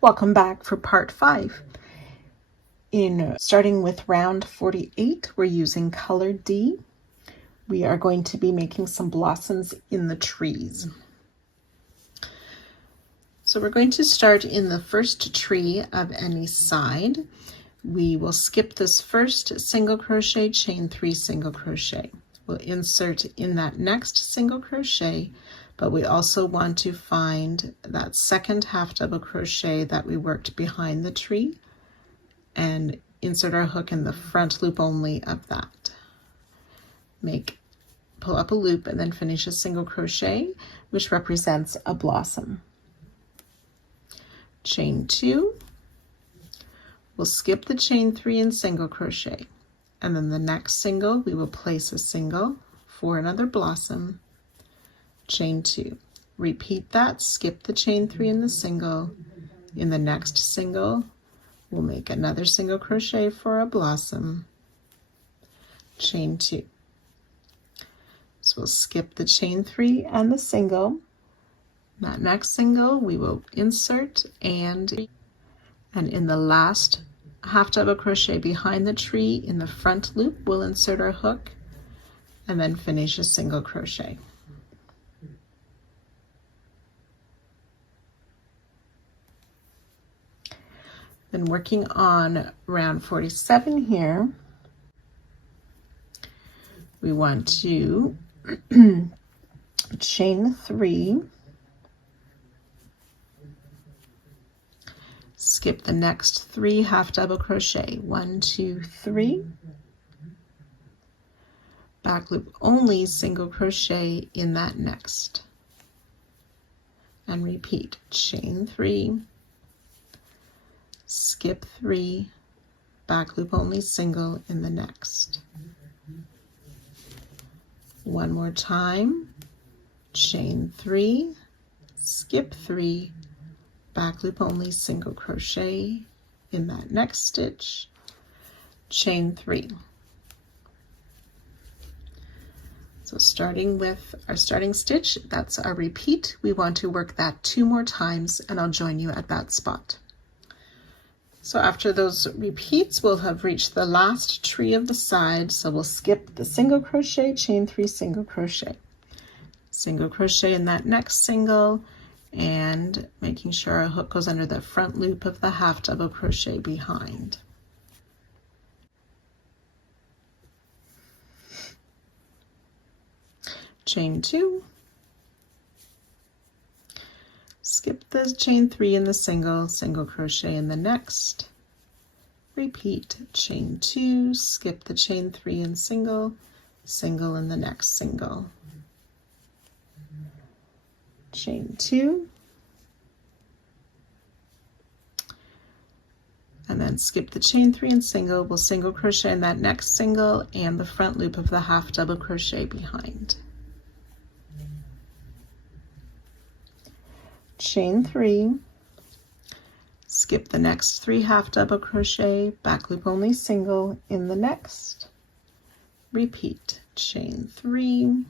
Welcome back for part 5. Starting with round 48, we're using color D. We are going to be making some blossoms in the trees. So we're going to start in the first tree of any side. We will skip this first single crochet, chain 3 single crochet. We'll insert in that next single crochet, but we also want to find that second half double crochet that we worked behind the tree and insert our hook in the front loop only of that. Pull up a loop and then finish a single crochet, which represents a blossom. Chain 2, we'll skip the chain 3 and single crochet, and then the next single we will place a single for another blossom. Chain 2, repeat that, skip the chain 3 and the single. In the next single we'll make another single crochet for a blossom. Chain 2, so we'll skip the chain 3 and the single. That next single we will insert and in the last half double crochet behind the tree in the front loop we'll insert our hook and then finish a single crochet. Then working on round 47 here, we want to chain 3, skip the next 3 half double crochet, 1, 2, 3, back loop only single crochet in that next, and repeat, chain 3, skip 3, back loop only single in the next. One more time, chain 3, skip 3, back loop only single crochet in that next stitch, chain 3. So starting with our starting stitch, that's our repeat. We want to work that 2 more times and I'll join you at that spot. So after those repeats, we'll have reached the last tree of the side. So we'll skip the single crochet, chain 3 single crochet in that next single, and making sure our hook goes under the front loop of the half double crochet behind. Chain 2, skip the chain 3 in the single crochet in the next, repeat, chain 2, skip the chain 3 and single in the next single, chain 2, and then skip the chain 3 and single. We'll single crochet in that next single and the front loop of the half double crochet behind. Chain 3, skip the next 3 half double crochet, back loop only single in the next, repeat, chain 3,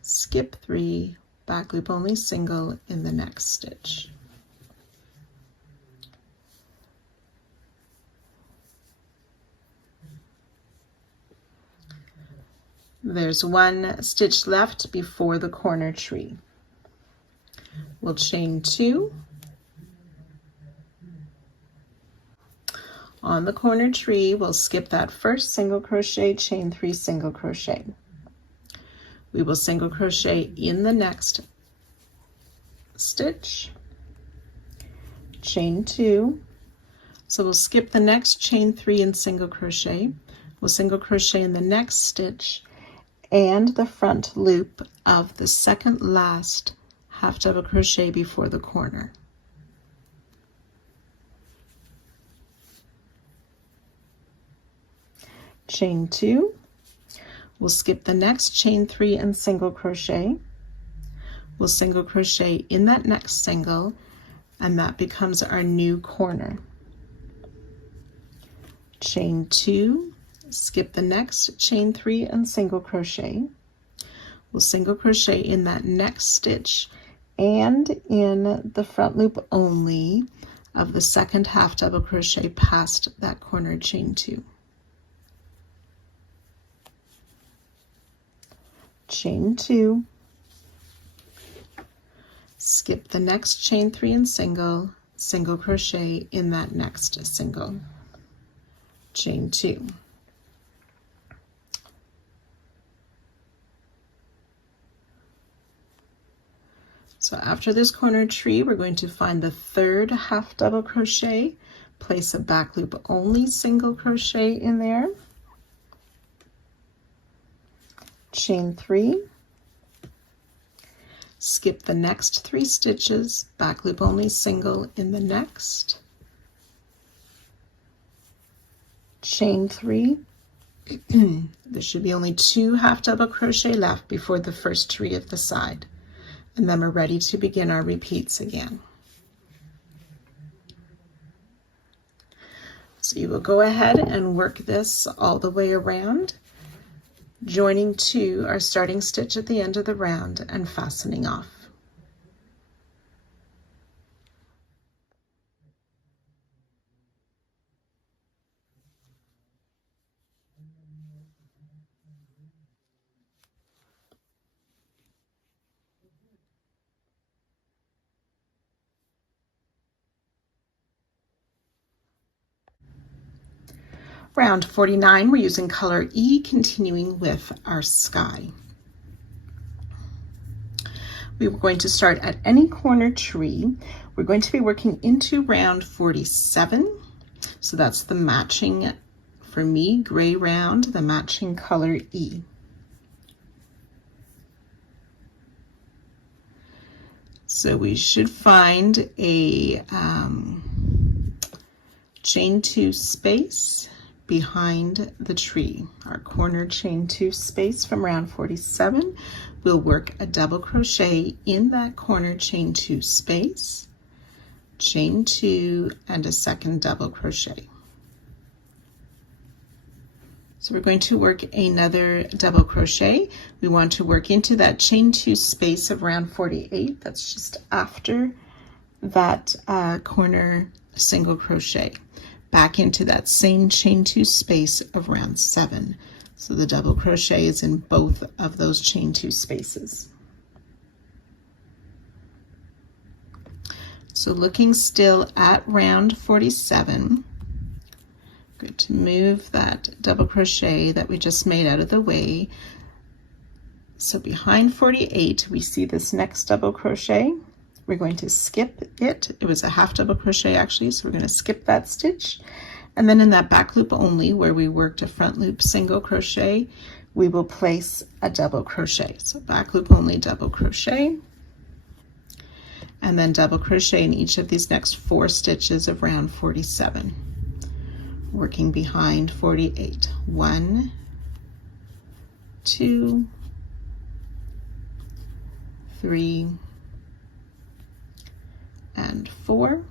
skip 3, back loop only single in the next stitch. There's 1 stitch left before the corner tree. We'll chain 2. On the corner tree, we'll skip that first single crochet, chain 3 single crochet. We will single crochet in the next stitch, chain 2. So we'll skip the next chain 3 and single crochet. We'll single crochet in the next stitch and the front loop of the second last half double crochet before the corner. Chain 2, we'll skip the next chain 3 and single crochet. We'll single crochet in that next single, and that becomes our new corner. Chain 2, skip the next chain 3 and single crochet. We'll single crochet in that next stitch and in the front loop only of the second half double crochet past that corner chain 2. Chain 2, skip the next chain 3 and single crochet in that next single, chain 2. So after this corner tree, we're going to find the third half double crochet, place a back loop only single crochet in there, chain 3, skip the next 3 stitches, back loop only single in the next, chain 3. There should be only 2 half double crochet left before the first tree at the side, and then we're ready to begin our repeats again. So you will go ahead and work this all the way around, joining to our starting stitch at the end of the round and fastening off. Round 49, we're using color E, continuing with our sky. We were going to start at any corner tree. We're going to be working into round 47. So that's the matching, for me, gray round, the matching color E. So we should find a chain 2 space behind the tree, our corner chain 2 space from round 47. We'll work a double crochet in that corner chain 2 space, chain 2, and a second double crochet. So we're going to work another double crochet. We want to work into that chain 2 space of round 48. That's just after that corner single crochet, back into that same chain 2 space of round 7. So the double crochet is in both of those chain 2 spaces. So looking still at round 47, going to move that double crochet that we just made out of the way. So behind 48, we see this next double crochet. We're going to skip it. It was a half double crochet actually, so we're going to skip that stitch. And then in that back loop only, where we worked a front loop single crochet, we will place a double crochet. So back loop only double crochet, and then double crochet in each of these next 4 stitches of round 47, working behind 48. 1, 2, 3, and 4.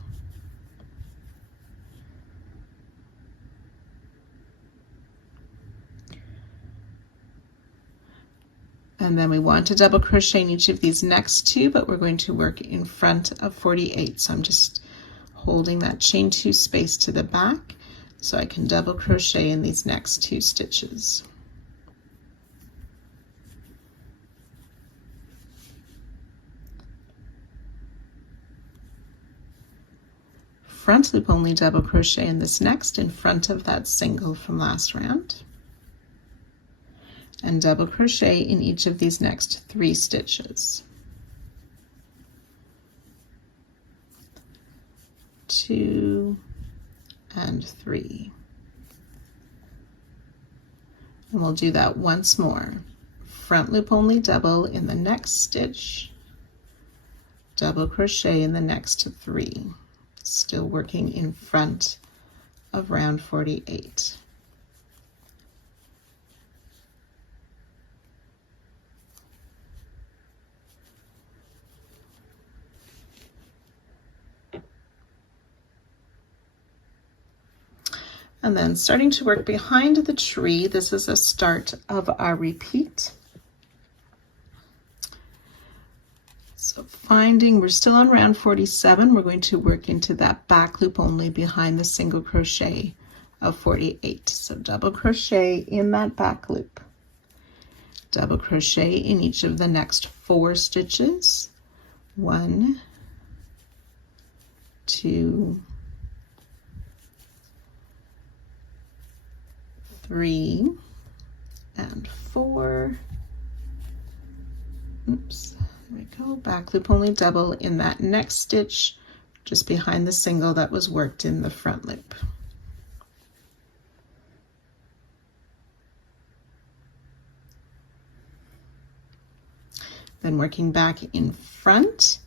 And then we want to double crochet in each of these next 2, but we're going to work in front of 48. So I'm just holding that chain 2 space to the back so I can double crochet in these next 2 stitches. Front loop only double crochet in this next in front of that single from last round, and double crochet in each of these next 3 stitches. 2 and 3. And we'll do that once more. Front loop only double in the next stitch, double crochet in the next 3. Still working in front of round 48. And then starting to work behind the tree, this is a start of our repeat. So So finding, we're still on round 47. We're going to work into that back loop only behind the single crochet of 48. So double crochet in that back loop, double crochet in each of the next 4 stitches. 1, 2, 3, and 4. Oops, there we go. Back loop only double in that next stitch just behind the single that was worked in the front loop. Then working back in front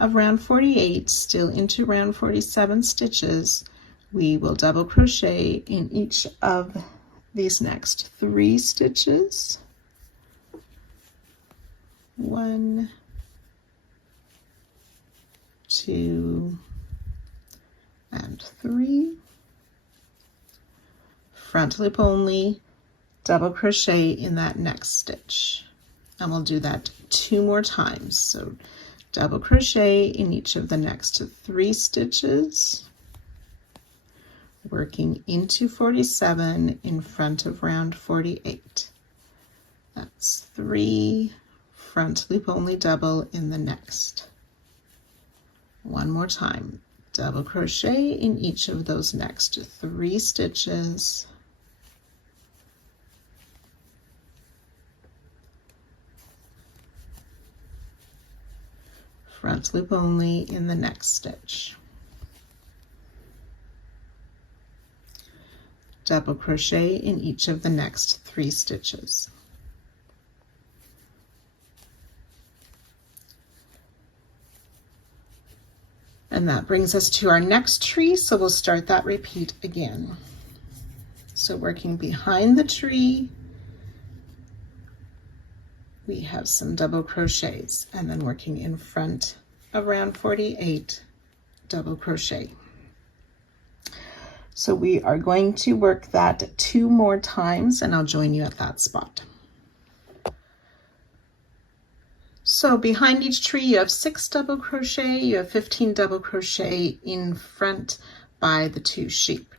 of round 48, still into round 47 stitches, we will double crochet in each of these next 3 stitches. 1, 2, and 3. Front loop only, double crochet in that next stitch. And we'll do that 2 more times. So double crochet in each of the next 3 stitches, working into 47 in front of round 48. That's 3, front loop only double in the next. 1 more time, double crochet in each of those next 3 stitches, front loop only in the next stitch, double crochet in each of the next 3 stitches. And that brings us to our next tree, so we'll start that repeat again. So working behind the tree, we have some double crochets, and then working in front of round 48, double crochet. So we are going to work that 2 more times, and I'll join you at that spot. So behind each tree you have 6 double crochet, you have 15 double crochet in front by the 2 sheep.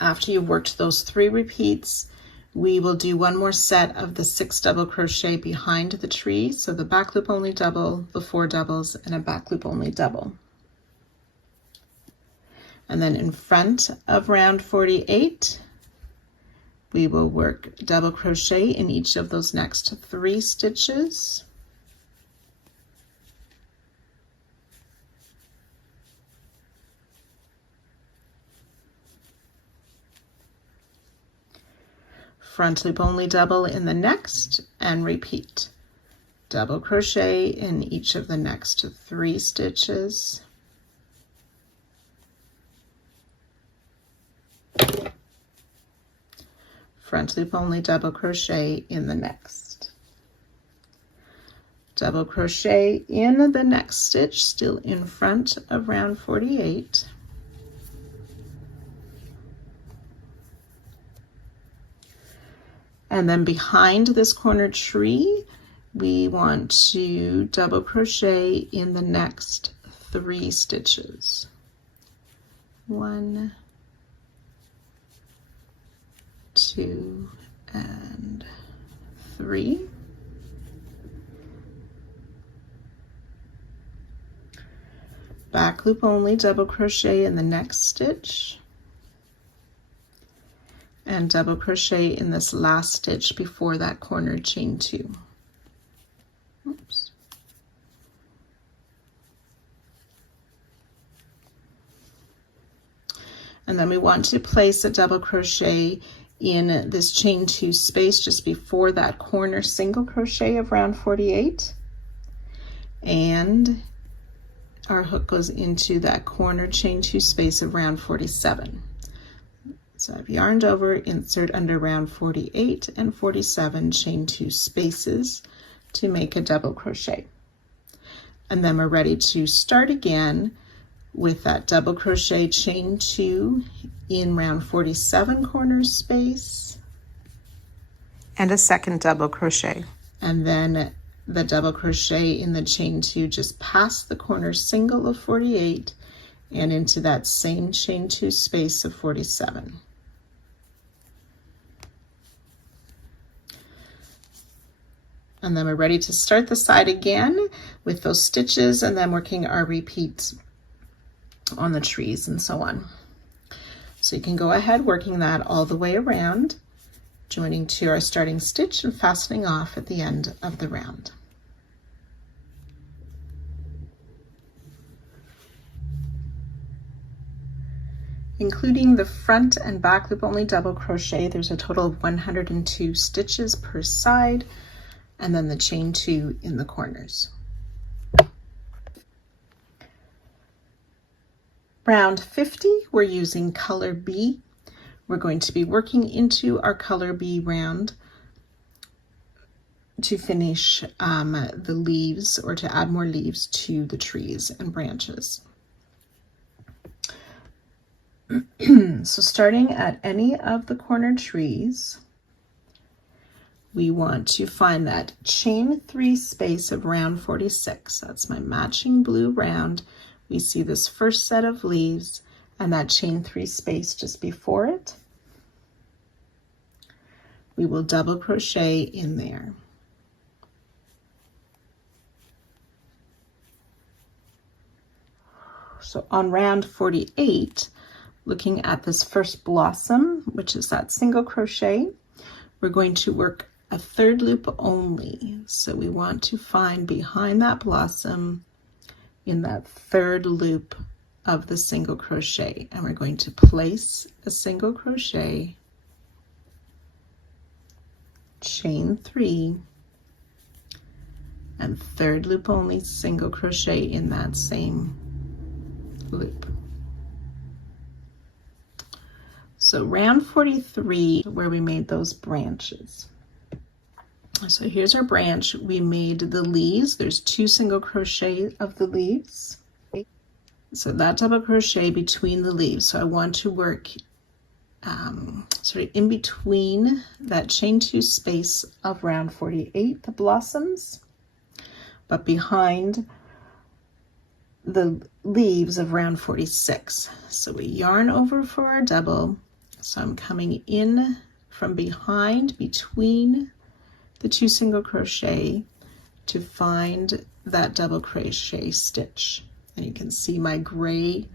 After you've worked those 3 repeats, we will do 1 more set of the 6 double crochet behind the tree. So the back loop only double, the 4 doubles, and a back loop only double. And then in front of round 48, we will work double crochet in each of those next 3 stitches. Front loop only double in the next, and repeat. Double crochet in each of the next 3 stitches. Front loop only double crochet in the next. Double crochet in the next stitch, still in front of round 48. And then behind this corner tree, we want to double crochet in the next 3 stitches. 1, 2, and 3. Back loop only, double crochet in the next stitch, and double crochet in this last stitch before that corner chain 2. Oops. And then we want to place a double crochet in this chain 2 space just before that corner single crochet of round 48, and our hook goes into that corner chain 2 space of round 47. So I've yarned over, insert under round 48 and 47, chain 2 spaces to make a double crochet. And then we're ready to start again with that double crochet, chain 2 in round 47 corner space, and a second double crochet. and then the double crochet in the chain 2 just past the corner single of 48 and into that same chain 2 space of 47. And then we're ready to start the side again with those stitches and then working our repeats on the trees and so on. So you can go ahead working that all the way around, joining to our starting stitch and fastening off at the end of the round. Including the front and back loop only double crochet, there's a total of 102 stitches per side, and then the chain 2 in the corners. Round 50, we're using color B. We're going to be working into our color B round to finish the leaves, or to add more leaves to the trees and branches. So starting at any of the corner trees, we want to find that chain 3 space of round 46. That's my matching blue round. We see this first set of leaves and that chain 3 space just before it. We will double crochet in there. So on round 48, looking at this first blossom, which is that single crochet, we're going to work a 3rd loop only. So we want to find behind that blossom in that 3rd loop of the single crochet, and we're going to place a single crochet, chain 3, and 3rd loop only single crochet in that same loop. So round 43, where we made those branches. So here's our branch. We made the leaves. There's 2 single crochet of the leaves. So that double crochet between the leaves. So I want to work sort of in between that chain 2 space of round 48, the blossoms, but behind the leaves of round 46. So we yarn over for our double. So I'm coming in from behind between the 2 single crochet to find that double crochet stitch. And you can see my gray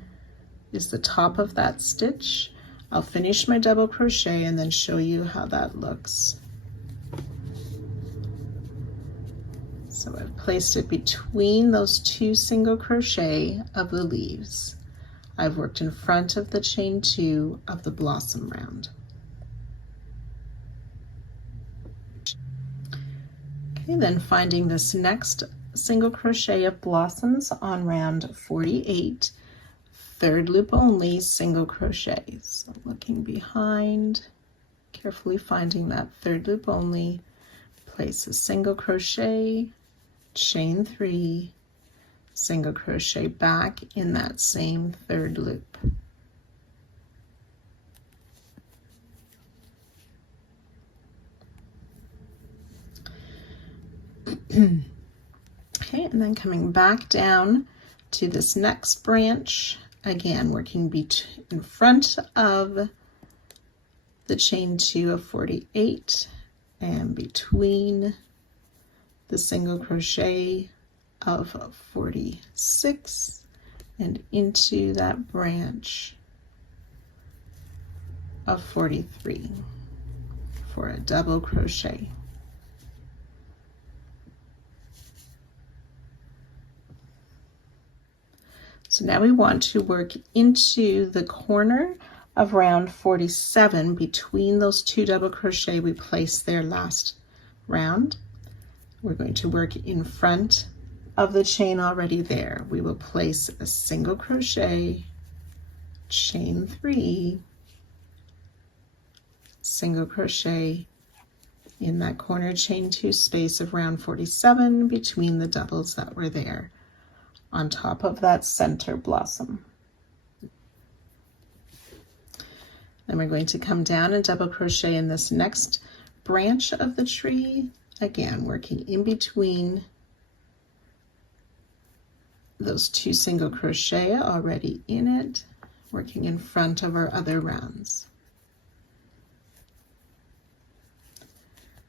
is the top of that stitch. I'll finish my double crochet and then show you how that looks. So I've placed it between those 2 single crochet of the leaves. I've worked in front of the chain 2 of the blossom round. Okay, then finding this next single crochet of blossoms on round 48, 3rd loop only single crochet. So looking behind, carefully finding that 3rd loop only, place a single crochet, chain 3, single crochet back in that same 3rd loop. Okay, and then coming back down to this next branch, again working in front of the chain 2 of 48 and between the single crochet of 46 and into that branch of 43 for a double crochet. So now we want to work into the corner of round 47 between those 2 double crochet we placed there last round. We're going to work in front of the chain already there. We will place a single crochet, chain 3, single crochet in that corner chain 2 space of round 47 between the doubles that were there on top of that center blossom. Then we're going to come down and double crochet in this next branch of the tree Again, working in between those 2 single crochet already in it, working in front of our other rounds.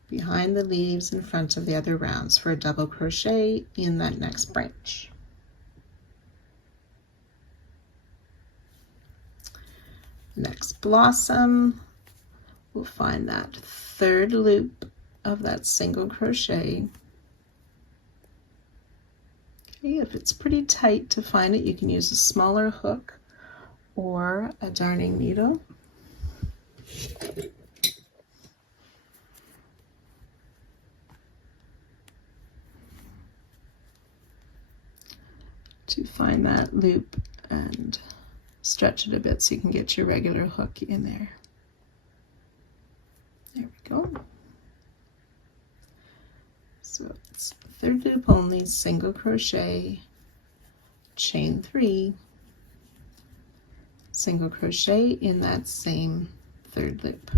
Behind the leaves, in front of the other rounds for a double crochet in that next branch. Next blossom, we'll find that 3rd loop of that single crochet. Okay, if it's pretty tight to find it, you can use a smaller hook or a darning needle. To find that loop and stretch it a bit so you can get your regular hook in there. There we go. So it's 3rd loop only, single crochet, chain 3, single crochet in that same 3rd loop.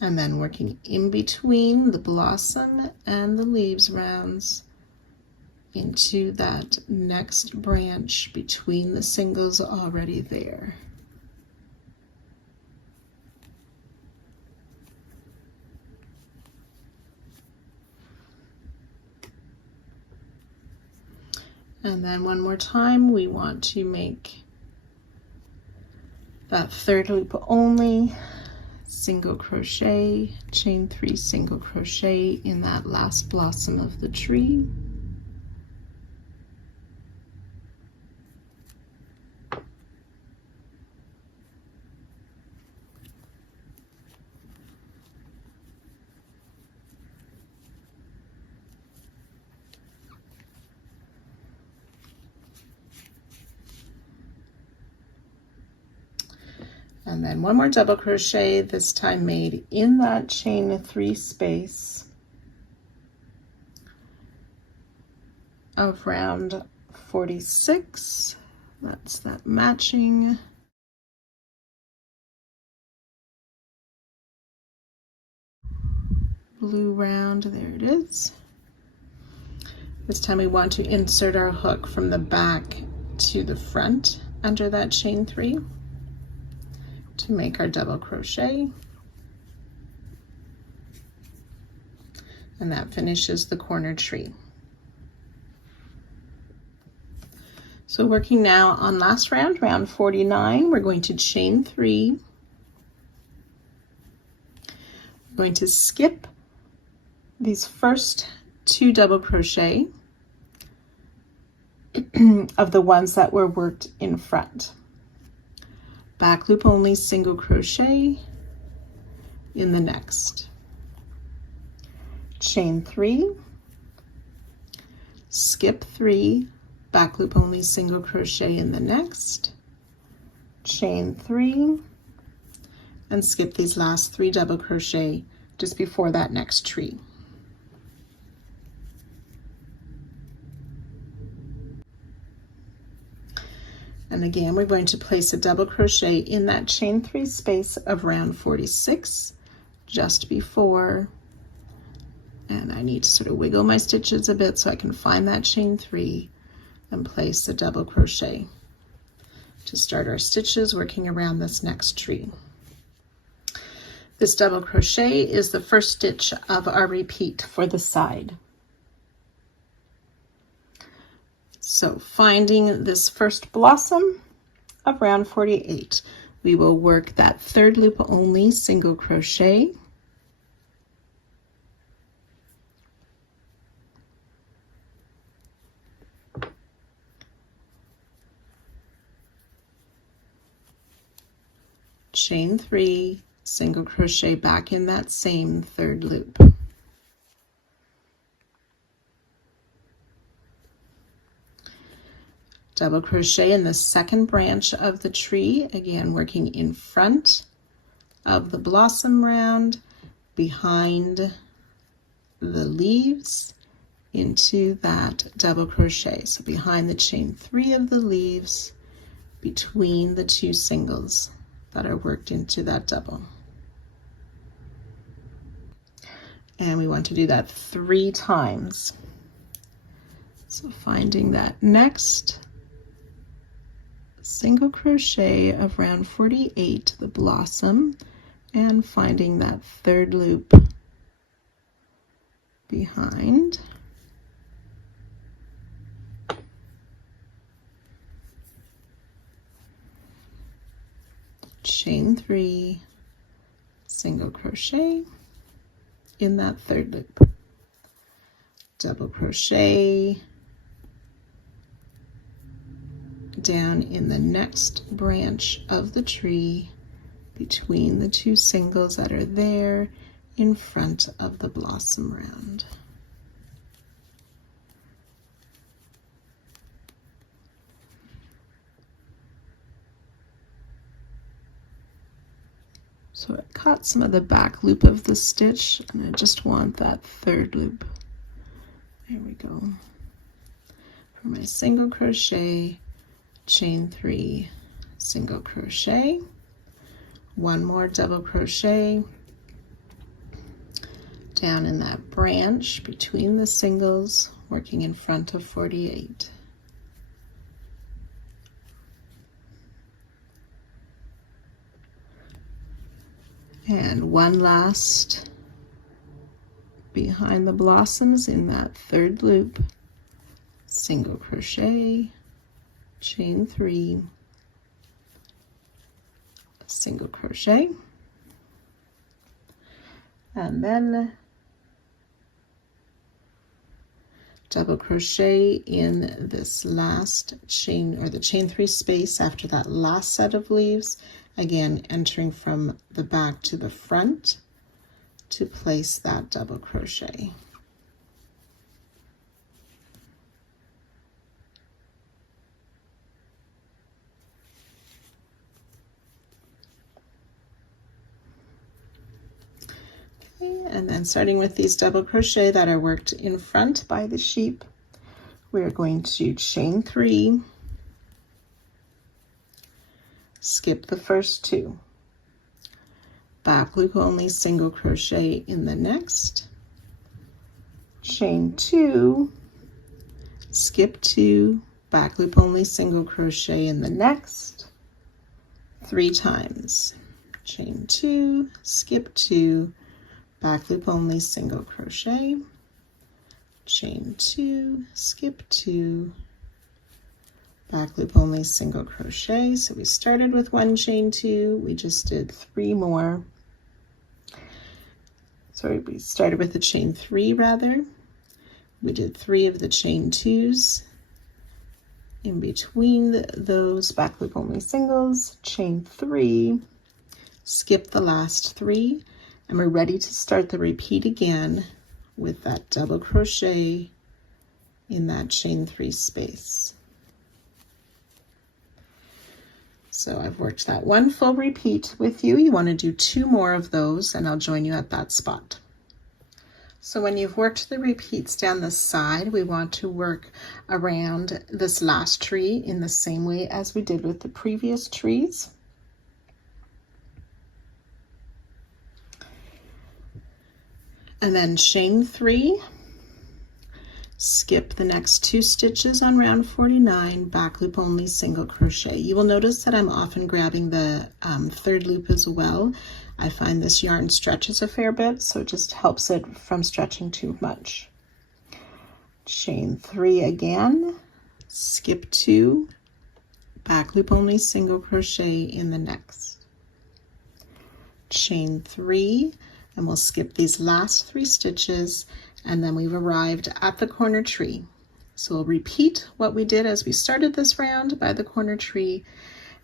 And then working in between the blossom and the leaves rounds into that next branch between the singles already there. And then one more time, we want to make that 3rd loop only, single crochet, chain 3 single crochet in that last blossom of the tree. And then one more double crochet, this time made in that chain 3 space of round 46. That's that matching blue round, there it is. This time we want to insert our hook from the back to the front under that chain 3. To make our double crochet, and that finishes the corner tree. So working now on last round, round 49, we're going to chain 3. We're going to skip these first 2 double crochet of the ones that were worked in front. Back loop only, single crochet in the next. Chain 3, skip 3, back loop only, single crochet in the next. Chain 3, and skip these last 3 double crochet just before that next tree. And again, we're going to place a double crochet in that chain 3 space of round 46, just before, and I need to sort of wiggle my stitches a bit so I can find that chain 3 and place a double crochet to start our stitches working around this next tree. This double crochet is the first stitch of our repeat for the side. So finding this first blossom of round 48, we will work that 3rd loop only, single crochet, chain 3, single crochet back in that same 3rd loop. Double crochet in the second branch of the tree, again working in front of the blossom round, behind the leaves, into that double crochet. So behind the chain 3 of the leaves, between the 2 singles that are worked into that double. And we want to do that 3 times. So finding that next single crochet of round 48, the blossom, and finding that 3rd loop behind. Chain 3, single crochet in that 3rd loop, double crochet down in the next branch of the tree between the 2 singles that are there in front of the blossom round. So I caught some of the back loop of the stitch, and I just want that 3rd loop. There we go. For my single crochet, chain 3, single crochet, 1 more double crochet down in that branch between the singles, working in front of 48. And 1 last behind the blossoms in that 3rd loop, single crochet, chain 3, single crochet, and then double crochet in this last chain, or the chain 3 space after that last set of leaves, again entering from the back to the front to place that double crochet. Okay, and then starting with these double crochet that I worked in front by the sheep, we're going to chain 3, skip the first 2, back loop only, single crochet in the next, chain 2, skip 2, back loop only, single crochet in the next, 3 times, chain 2, skip 2, back loop only, single crochet, chain 2, skip 2, back loop only, single crochet. So we started with 1 chain 2, we just did 3 more. Sorry, we started with the chain 3 rather. We did 3 of the chain 2s. In between those back loop only singles, chain 3, skip the last 3, and we're ready to start the repeat again with that double crochet in that chain 3 space. So I've worked that 1 full repeat with you. You want to do 2 more of those, and I'll join you at that spot. So when you've worked the repeats down the side, we want to work around this last tree in the same way as we did with the previous trees. And then chain 3, skip the next 2 stitches on round 49, back loop only, single crochet. You will notice that I'm often grabbing the 3rd loop as well. I find this yarn stretches a fair bit, so it just helps it from stretching too much. Chain 3 again, skip 2, back loop only, single crochet in the next. Chain 3, and we'll skip these last 3 stitches, and then we've arrived at the corner tree. So we'll repeat what we did as we started this round by the corner tree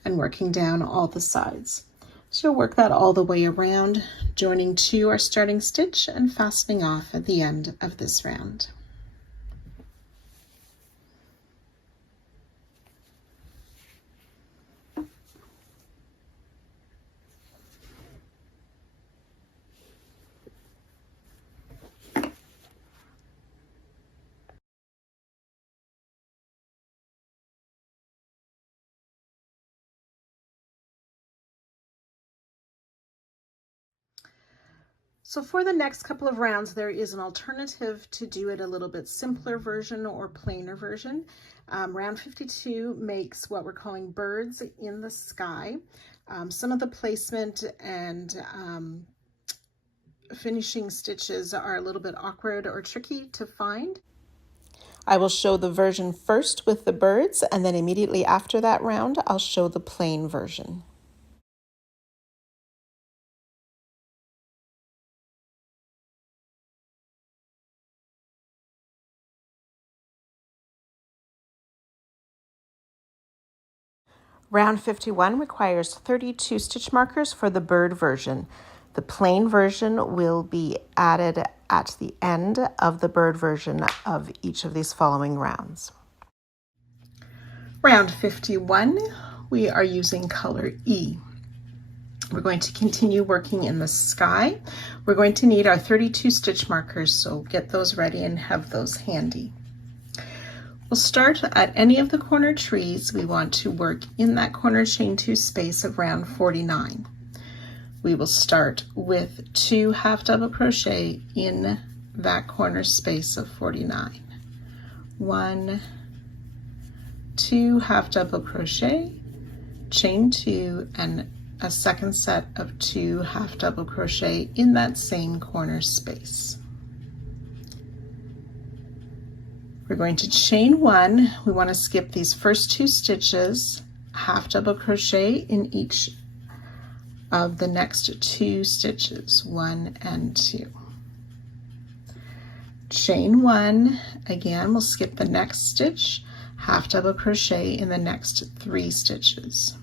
and working down all the sides. So you'll work that all the way around, joining to our starting stitch and fastening off at the end of this round. So for the next couple of rounds, there is an alternative to do it a little bit simpler version or plainer version. Round 52 makes what we're calling birds in the sky. Some of the placement and finishing stitches are a little bit awkward or tricky to find. I will show the version first with the birds, and then immediately after that round, I'll show the plain version. Round 51 requires 32 stitch markers for the bird version. The plain version will be added at the end of the bird version of each of these following rounds. Round 51, we are using color E. We're going to continue working in the sky. We're going to need our 32 stitch markers, so get those ready and have those handy. We'll start at any of the corner trees. We want to work in that corner chain 2 space of round 49. We will start with 2 half double crochet in that corner space of 49. 1, 2 half double crochet, chain 2, and a second set of 2 half double crochet in that same corner space. We're going to chain 1. We want to skip these first 2 stitches, half double crochet in each of the next 2 stitches, 1 and 2. Chain 1, again we'll skip the next stitch, half double crochet in the next 3 stitches.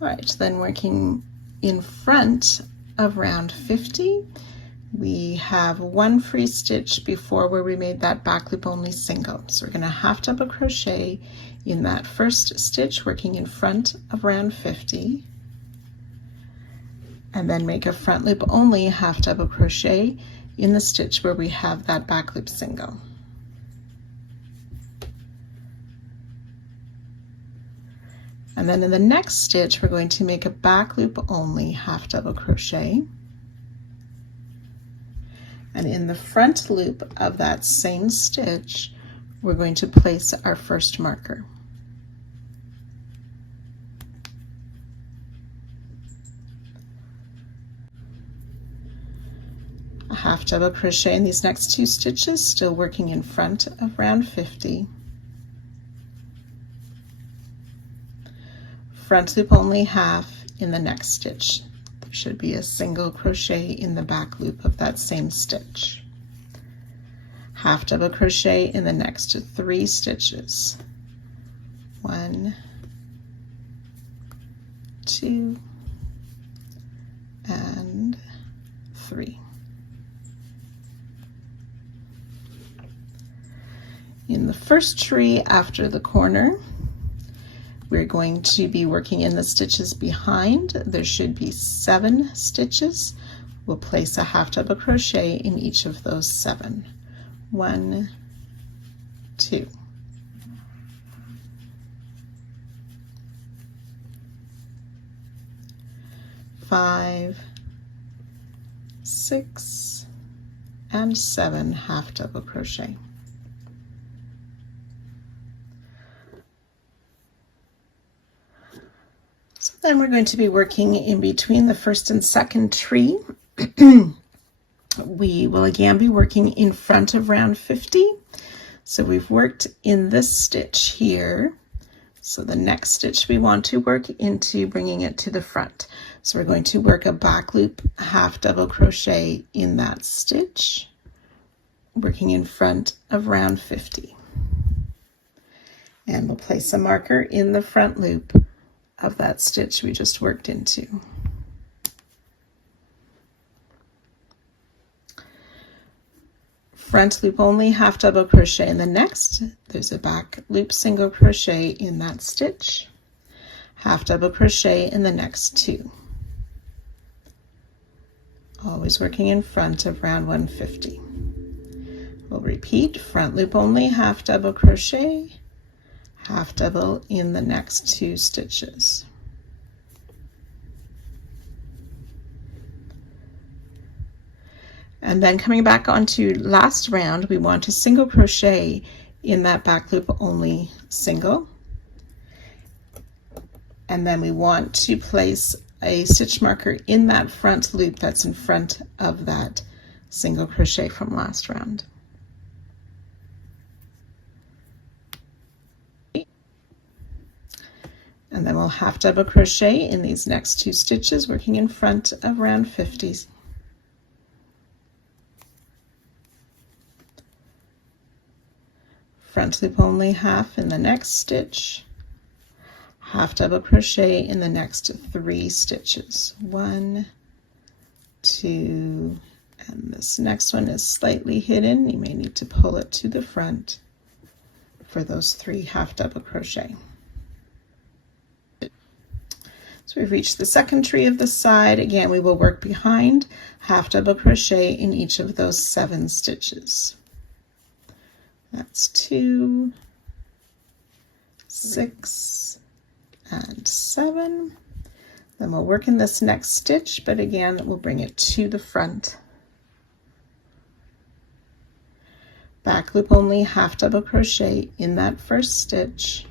All right, then working in front of round 50, we have 1 free stitch before where we made that back loop only single. So we're going to half double crochet in that first stitch, working in front of round 50, and then make a front loop only half double crochet in the stitch where we have that back loop single. And then in the next stitch, we're going to make a back loop only half double crochet. And in the front loop of that same stitch, we're going to place our first marker. A half double crochet in these next 2 stitches, still working in front of round 50. Front loop only half in the next stitch. There should be a single crochet in the back loop of that same stitch. Half double crochet in the next 3 stitches. 1, 2, and 3. In the first tree after the corner, we're going to be working in the stitches behind. There should be 7 stitches. We'll place a half double crochet in each of those 7. 1, 2. 5, 6, and 7 half double crochet. So then we're going to be working in between the first and second tree. We will again be working in front of round 50. So we've worked in this stitch here. So the next stitch we want to work into bringing it to the front. So we're going to work a back loop half double crochet in that stitch, working in front of round 50. And we'll place a marker in the front loop of that stitch we just worked into. Front loop only half double crochet in the next. There's a back loop single crochet in that stitch, half double crochet in the next 2. All the always working in front of round 150. We'll repeat front loop only, half double crochet, half double in the next 2 stitches. And then coming back onto last round, we want to single crochet in that back loop only single. And then we want to place a stitch marker in that front loop that's in front of that single crochet from last round. And then we'll half double crochet in these next 2 stitches, working in front of round 50. Front loop only half in the next stitch, half double crochet in the next 3 stitches. 1, 2, and this next one is slightly hidden. You may need to pull it to the front for those 3 half double crochet. So we've reached the second tree of the side. Again, we will work behind, half double crochet in each of those 7 stitches. That's 2, 6, and 7. Then we'll work in this next stitch, but again, we'll bring it to the front. Back loop only, half double crochet in that first stitch,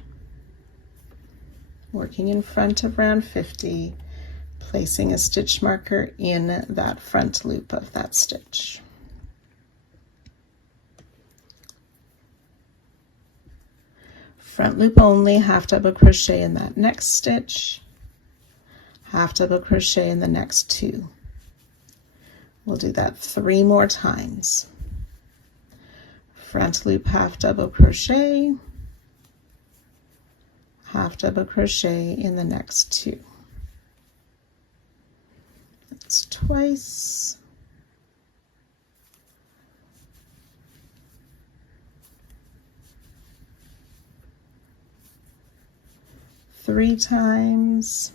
working in front of round 50, placing a stitch marker in that front loop of that stitch. Front loop only, half double crochet in that next stitch, half double crochet in the next 2. We'll do that 3 more times. Front loop, half double crochet, half double crochet in the next 2. That's twice. Three times.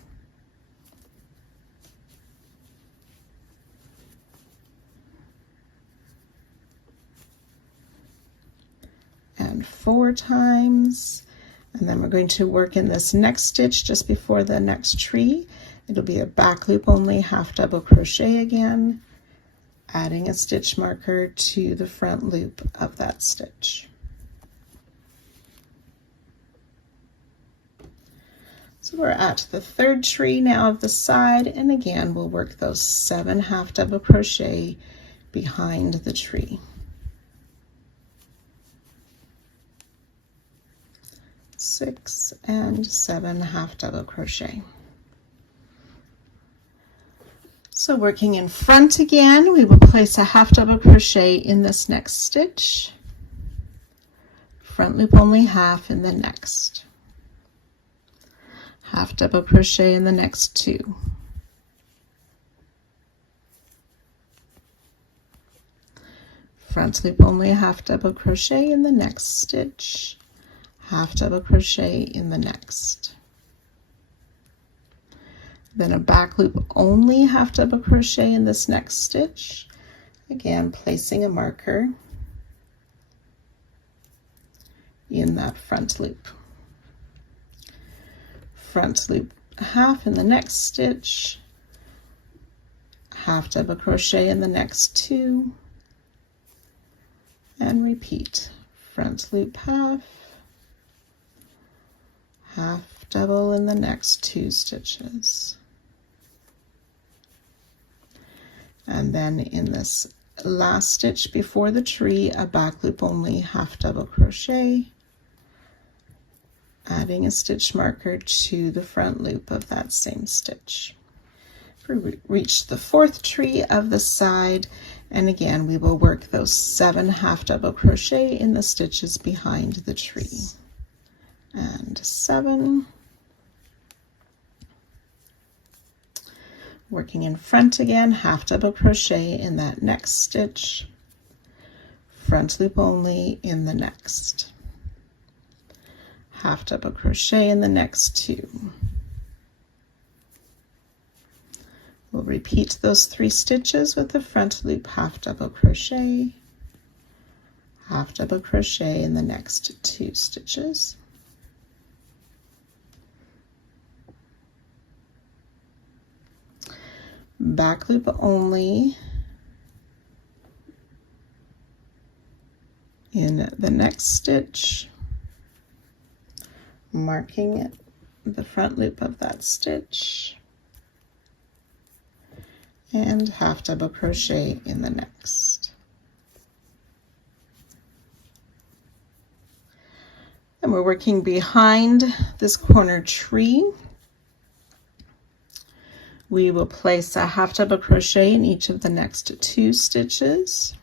And 4 times. And then we're going to work in this next stitch just before the next tree. It'll be a back loop only, half double crochet again, adding a stitch marker to the front loop of that stitch. So we're at the third tree now of the side, and again we'll work those 7 half double crochet behind the tree. 6 and 7 half double crochet. So working in front again, we will place a half double crochet in this next stitch, front loop only half in the next, half double crochet in the next 2, front loop only half double crochet in the next stitch, half double crochet in the next, then a back loop only half double crochet in this next stitch, again placing a marker in that front loop. Front loop half in the next stitch, half double crochet in the next 2, and repeat. Front loop half, half double in the next 2 stitches. And then in this last stitch before the tree, a back loop only half double crochet, adding a stitch marker to the front loop of that same stitch. We reached the 4th tree of the side, and again we will work those 7 half double crochet in the stitches behind the tree. And 7. Working in front again, half double crochet in that next stitch, front loop only in the next, half double crochet in the next 2. We'll repeat those 3 stitches with the front loop, half double crochet, half double crochet in the next 2 stitches. Back loop only in the next stitch, marking the front loop of that stitch, and half double crochet in the next. And we're working behind this corner tree. We will place a half double crochet in each of the next 2 stitches,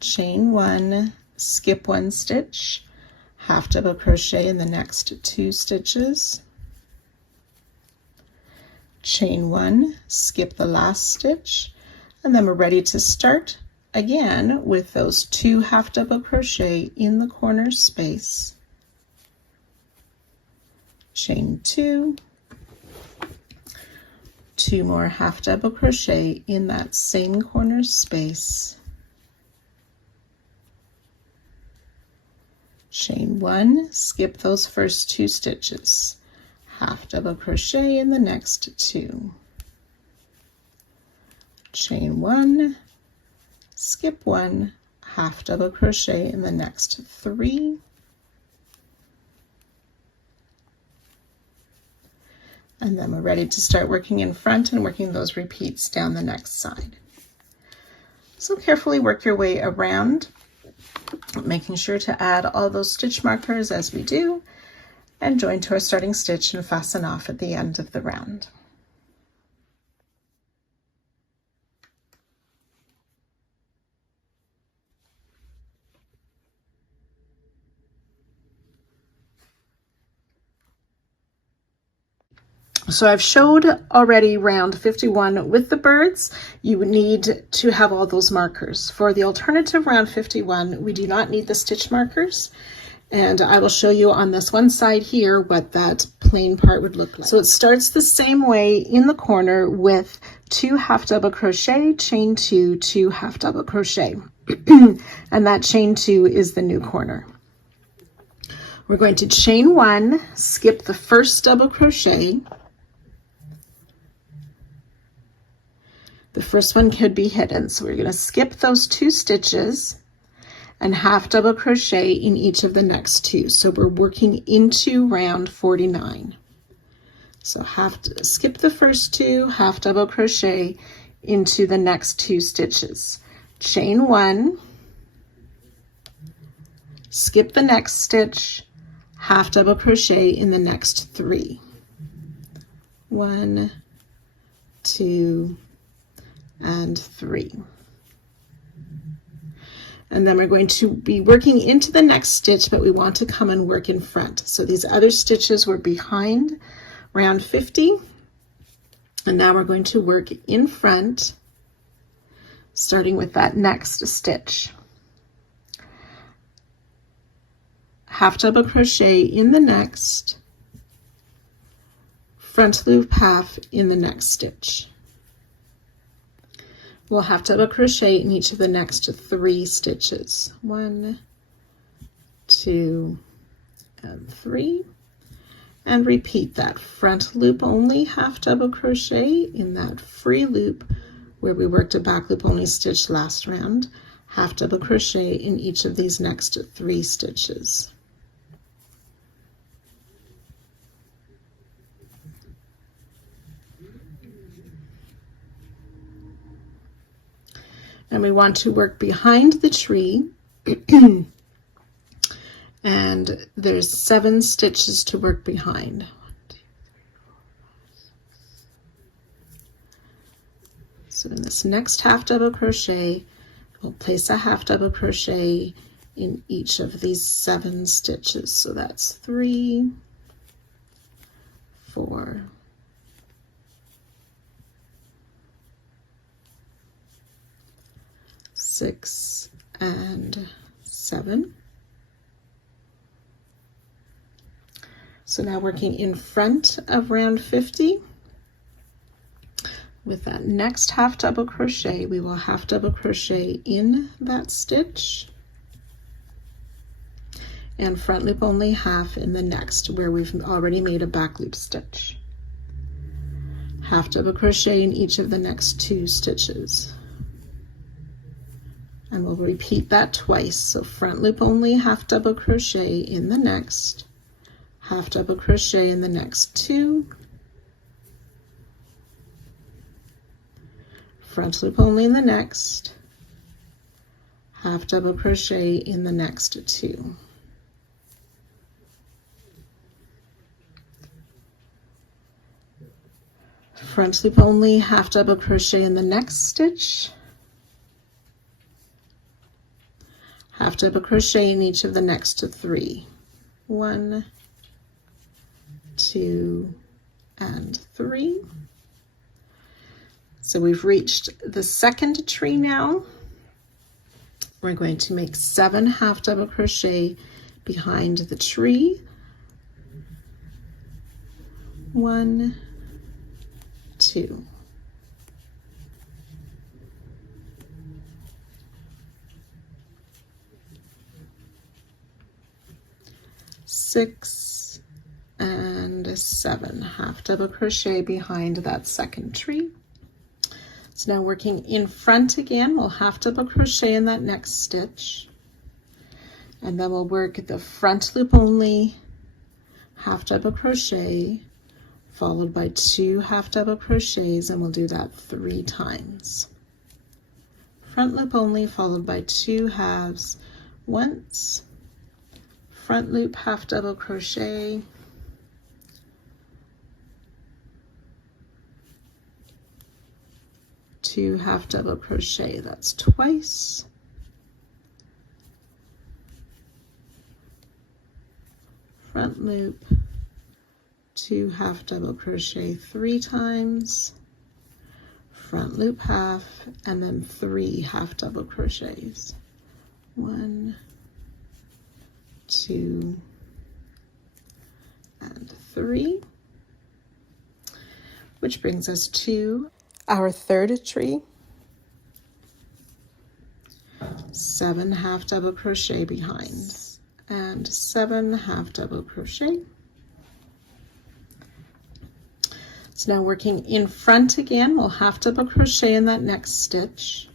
chain 1, skip 1 stitch, half double crochet in the next 2 stitches, chain 1, skip the last stitch, and then we're ready to start again with those 2 half double crochet in the corner space, chain 2, 2 more half double crochet in that same corner space, chain 1, skip those first 2 stitches, half double crochet in the next 2, chain 1, skip 1, half double crochet in the next 3, and then we're ready to start working in front and working those repeats down the next side. So carefully work your way around, making sure to add all those stitch markers as we do, and join to our starting stitch and fasten off at the end of the round. So I've showed already round 51 with the birds. You need to have all those markers. For the alternative round 51, we do not need the stitch markers. And I will show you on this one side here what that plain part would look like. So it starts the same way in the corner with 2 half double crochet, chain 2, 2 half double crochet. And that chain 2 is the new corner. We're going to chain 1, skip the first double crochet. The first one could be hidden, so we're going to skip those 2 stitches and half double crochet in each of the next 2. So we're working into round 49. So skip the first 2, half double crochet into the next 2 stitches. Chain 1, skip the next stitch, half double crochet in the next 3. 1, 2, and 3. And then we're going to be working into the next stitch, but we want to come and work in front. So these other stitches were behind round 50, and now we're going to work in front, starting with that next stitch. Half double crochet in the next, front loop half in the next stitch. We'll half double crochet in each of the next 3 stitches. 1, 2, and 3. And repeat that front loop only half double crochet in that free loop where we worked a back loop only stitch last round. Half double crochet in each of these next 3 stitches. And we want to work behind the tree. And there's 7 stitches to work behind. 1, 2, 3, 4, 5, 6. So in this next half double crochet, we'll place a half double crochet in each of these 7 stitches. So that's 3, 4, 6, and 7. So So now working in front of round 50, with that next half double crochet, we will half double crochet in that stitch and front loop only half in the next where we've already made a back loop stitch. Half double crochet in each of the next 2 stitches. And we'll repeat that twice. So front loop only, half double crochet in the next, half double crochet in the next 2, front loop only in the next, half double crochet in the next 2. Front loop only, half double crochet in the next stitch, half double crochet in each of the next 3. 1, 2, and 3. So we've reached the second tree now. We're going to make 7 half double crochet behind the tree. 1, 2. 6 and 7 half double crochet behind that second tree. So now working in front again, we'll half double crochet in that next stitch, and then we'll work the front loop only, half double crochet, followed by 2 half double crochets, and we'll do that 3 times. Front loop only followed by 2 halves once, front loop half double crochet, 2 half double crochet, that's twice, front loop, 2 half double crochet 3 times, front loop half, and then 3 half double crochets. 1, 2, and 3, which brings us to our third tree. 7 half double crochet behind and 7 half double crochet. So now working in front again, we'll half double crochet in that next stitch,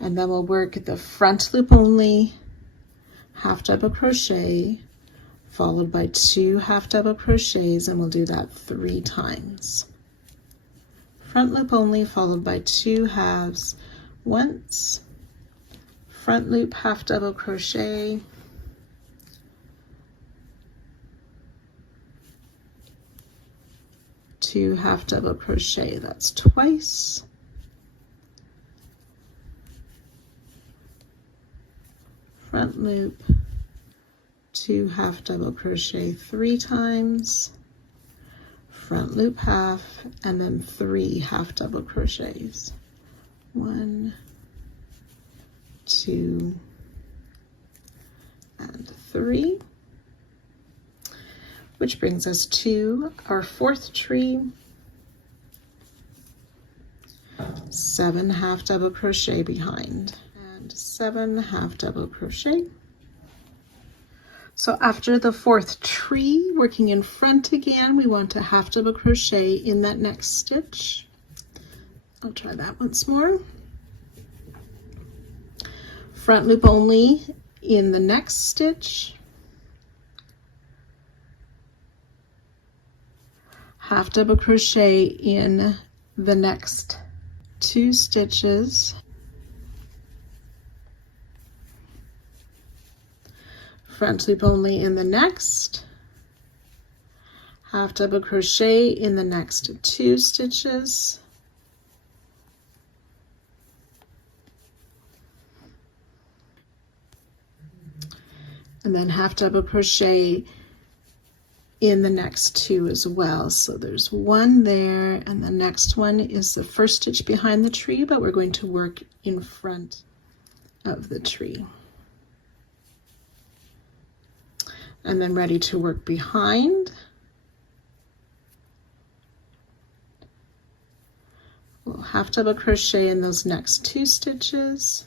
and then we'll work the front loop only, half double crochet, followed by 2 half double crochets, and we'll do that 3 times. Front loop only followed by 2 halves once, front loop half double crochet, 2 half double crochet, that's twice, front loop, 2 half double crochet 3 times, front loop half, and then 3 half double crochets. 1, 2, and 3, which brings us to our fourth tree. 7 half double crochet behind and 7 half double crochet. So after the fourth tree, working in front again, we want to half double crochet in that next stitch. I'll try that once more. Front loop only in the next stitch, half double crochet in the next 2 stitches, front loop only in the next, half double crochet in the next 2 stitches, and then half double crochet in the next 2 as well. So there's 1 there, and the next one is the first stitch behind the tree, but we're going to work in front of the tree. and then ready to work behind. We'll half double crochet in those next 2 stitches,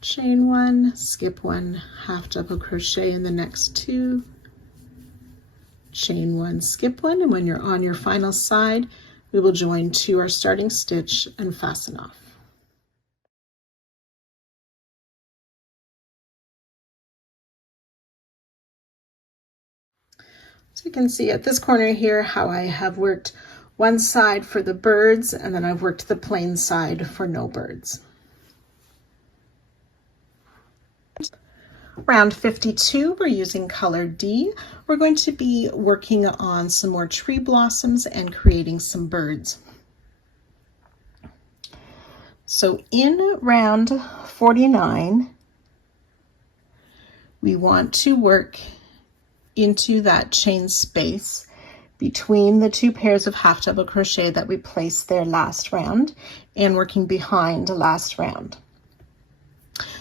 chain 1, skip 1, half double crochet in the next 2, chain 1, skip 1, and when you're on your final side, we will join to our starting stitch and fasten off. So you can see at this corner here how I have worked one side for the birds, and then I've worked the plain side for no birds. Round 52, we're using color D. We're going to be working on some more tree blossoms and creating some birds. So in round 49, we want to work into that chain space between the 2 pairs of half double crochet that we placed there last round and working behind last round.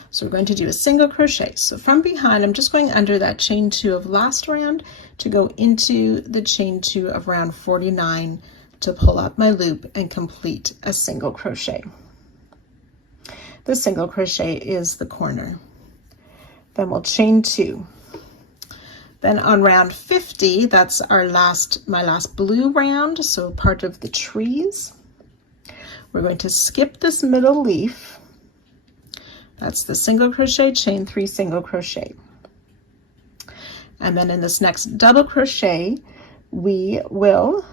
So we're going to do a single crochet. So from behind, I'm just going under that chain 2 of last round to go into the chain 2 of round 49 to pull up my loop and complete a single crochet. The single crochet is the corner. Then we'll chain 2. Then on round 50, that's my last blue round, so part of the trees. We're going to skip this middle leaf. That's the single crochet, chain 3, single crochet. And then in this next double crochet, we will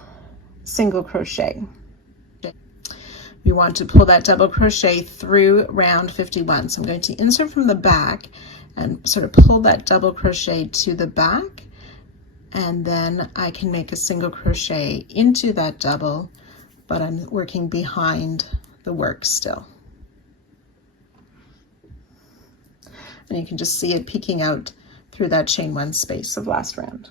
single crochet. We want to pull that double crochet through round 51. So I'm going to insert from the back and sort of pull that double crochet to the back, and then I can make a single crochet into that double, but I'm working behind the work still. And you can just see it peeking out through that chain 1 space of last round.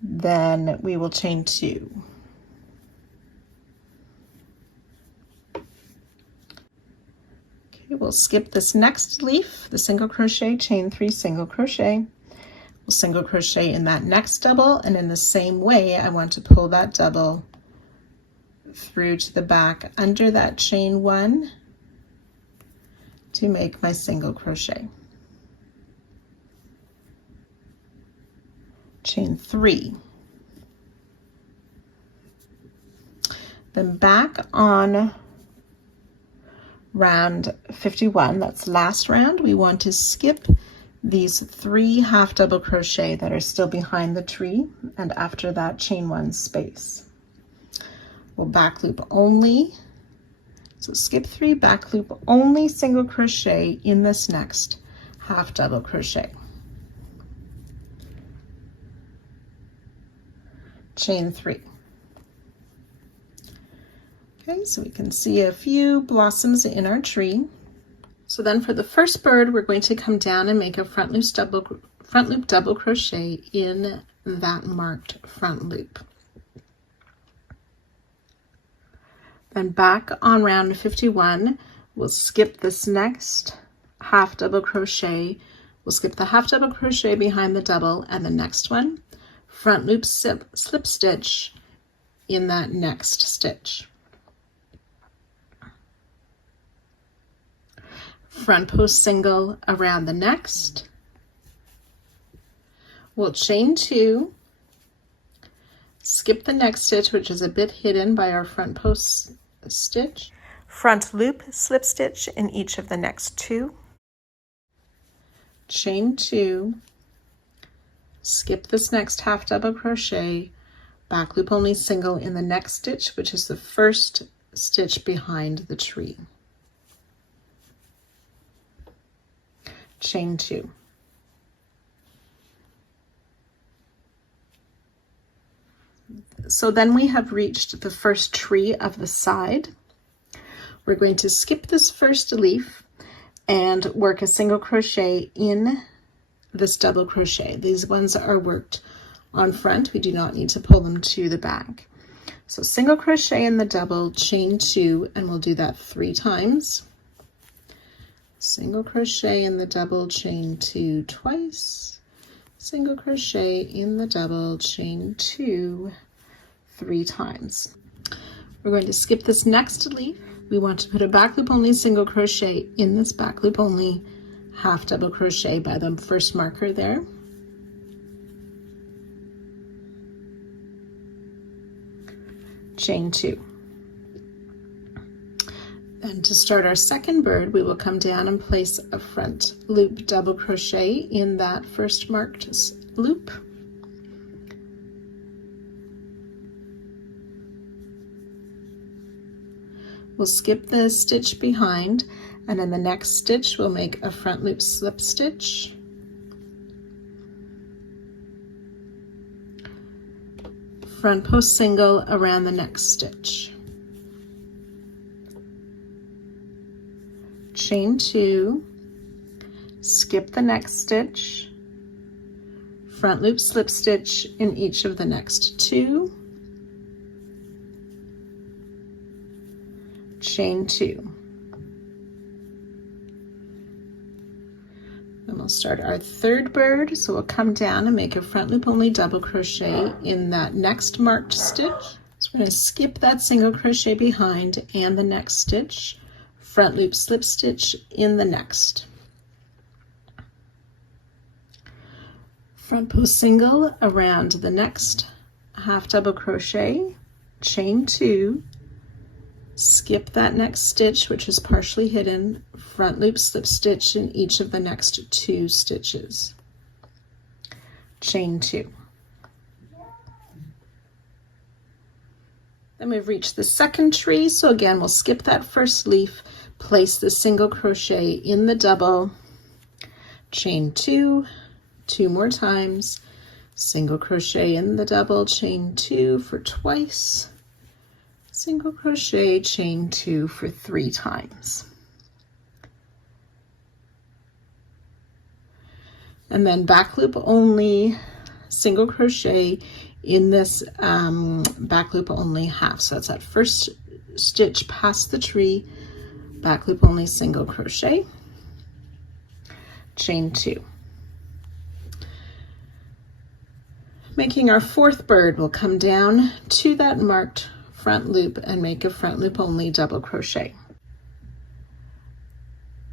Then we will chain 2. We'll skip this next leaf, the single crochet, chain 3, single crochet. We'll single crochet in that next double, and in the same way, I want to pull that double through to the back under that chain 1 to make my single crochet. Chain 3. Then back on round 51, that's last round, we want to skip these 3 half double crochet that are still behind the tree, and after that chain 1 space. We'll back loop only, so skip 3, back loop only, single crochet in this next half double crochet. Chain 3. Okay, so we can see a few blossoms in our tree. So then for the first bird, we're going to come down and make a front loop double crochet in that marked front loop. Then back on round 51, we'll skip this next half double crochet. We'll skip the half double crochet behind the double, and the next one, front loop slip stitch in that next stitch. Front post single around the next. We'll chain 2, skip the next stitch, which is a bit hidden by our front post stitch. Front loop slip stitch in each of the next 2. Chain 2, skip this next half double crochet, back loop only single in the next stitch, which is the first stitch behind the tree. Chain 2. So then we have reached the first tree of the side. We're going to skip this first leaf and work a single crochet in this double crochet. These ones are worked on front. We do not need to pull them to the back. So single crochet in the double, chain 2, and we'll do that 3 times. single crochet in the double, chain 2 twice, single crochet in the double, chain 2 3 times. We're going to skip this next leaf. We want to put a back loop only single crochet in this back loop only half double crochet by the first marker there. Chain 2. Then to start our second bird, we will come down and place a front loop double crochet in that first marked loop. We'll skip the stitch behind, and in the next stitch we'll make a front loop slip stitch, front post single around the next stitch, chain 2, skip the next stitch, front loop slip stitch in each of the next 2, chain 2. Then we'll start our third bird. So we'll come down and make a front loop only double crochet in that next marked stitch. So we're going to skip that single crochet behind and the next stitch, front loop slip stitch in the next. Front post single around the next half double crochet, chain 2, skip that next stitch which is partially hidden, front loop slip stitch in each of the next 2 stitches, chain 2. Then we've reached the second tree, so again we'll skip that first leaf, place the single crochet in the double, chain 2, 2 more times, single crochet in the double, chain 2 for twice, single crochet, chain 2 for 3 times. And then back loop only single crochet in this back loop only half. So that's that first stitch past the tree, back loop only single crochet, chain 2. Making our fourth bird, we'll come down to that marked front loop and make a front loop only double crochet.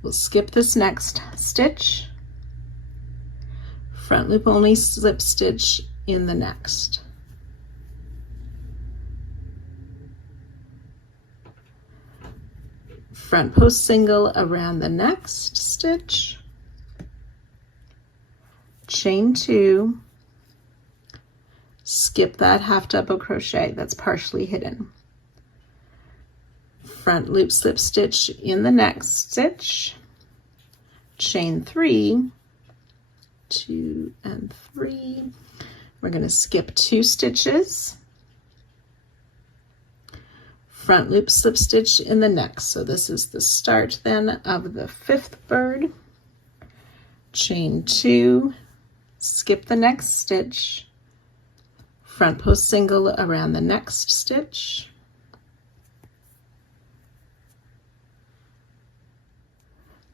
We'll skip this next stitch, front loop only slip stitch in the next. Front post single around the next stitch, chain 2, skip that half double crochet that's partially hidden, front loop slip stitch in the next stitch, chain 3, 2 and 3. We're going to skip 2 stitches, front loop slip stitch in the next. So this is the start then of the 5th bird, chain 2, skip the next stitch, front post single around the next stitch,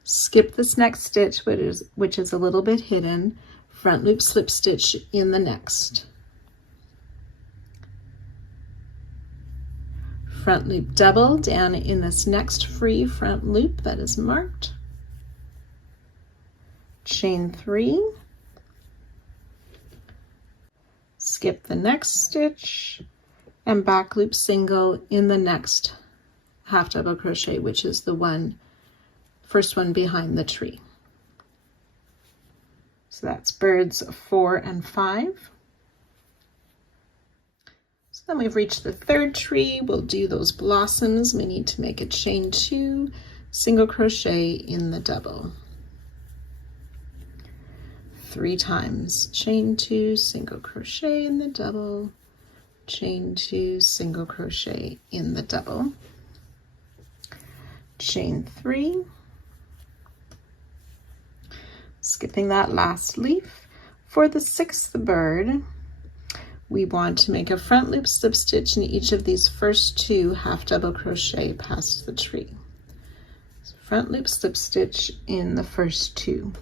skip this next stitch which is a little bit hidden, front loop slip stitch in the next, front loop double down in this next free front loop that is marked, chain 3, skip the next stitch, and back loop single in the next half double crochet, which is the first one behind the tree. So that's birds 4 and 5. So then we've reached the 3rd tree. We'll do those blossoms. We need to make a chain 2, single crochet in the double. 3 times, chain 2, single crochet in the double, chain 2, single crochet in the double, chain 3, skipping that last leaf. For the 6th bird, we want to make a front loop slip stitch in each of these first 2 half double crochet past the tree. So front loop slip stitch in the first 2,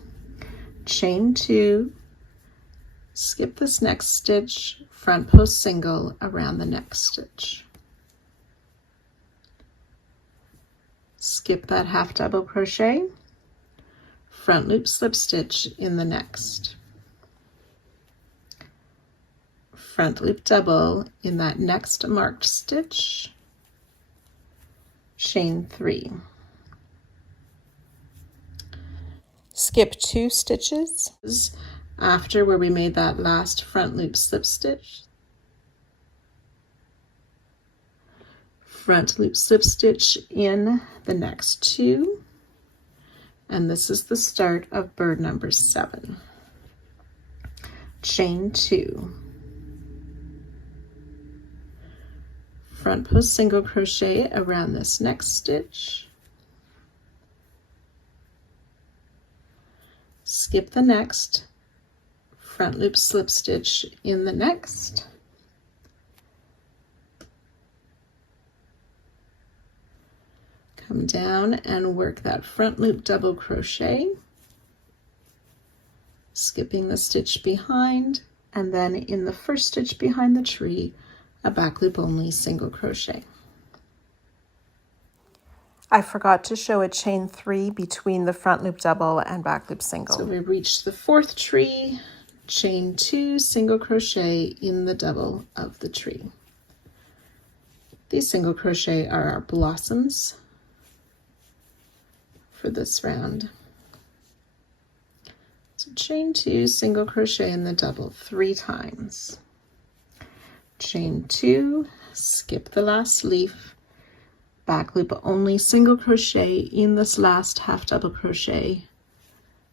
chain 2, skip this next stitch, front post single around the next stitch. Skip that half double crochet, front loop slip stitch in the next. Front loop double in that next marked stitch, chain 3. Skip 2 stitches after where we made that last front loop slip stitch. Front loop slip stitch in the next 2, and this is the start of bird number 7. Chain 2. Front post single crochet around this next stitch. Skip the next, front loop slip stitch in the next. Come down and work that front loop double crochet, skipping the stitch behind, and then in the first stitch behind the tree, a back loop only single crochet. I forgot to show a chain 3 between the front loop double and back loop single. So we reached the 4th tree, chain 2 single crochet in the double of the tree. These single crochet are our blossoms for this round. So chain 2 single crochet in the double 3 times. Chain 2, skip the last leaf, back loop only single crochet in this last half double crochet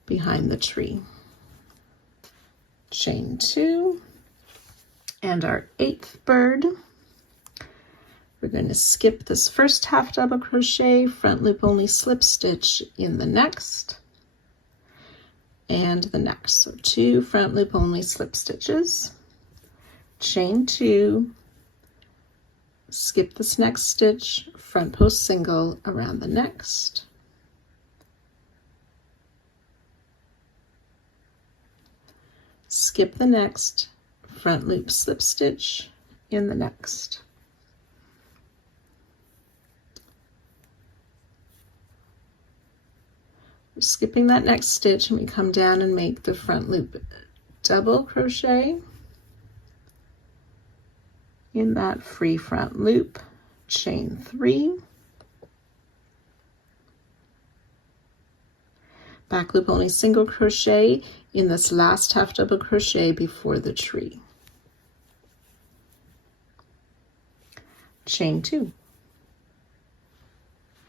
behind the tree. Chain 2, and our 8th bird, we're going to skip this first half double crochet, front loop only slip stitch in the next and the next. So 2 front loop only slip stitches, chain 2, skip this next stitch, front post single around the next, skip the next, front loop slip stitch in the next. We're skipping that next stitch and we come down and make the front loop double crochet in that free front loop, chain 3, back loop only single crochet in this last half double crochet before the tree, chain 2.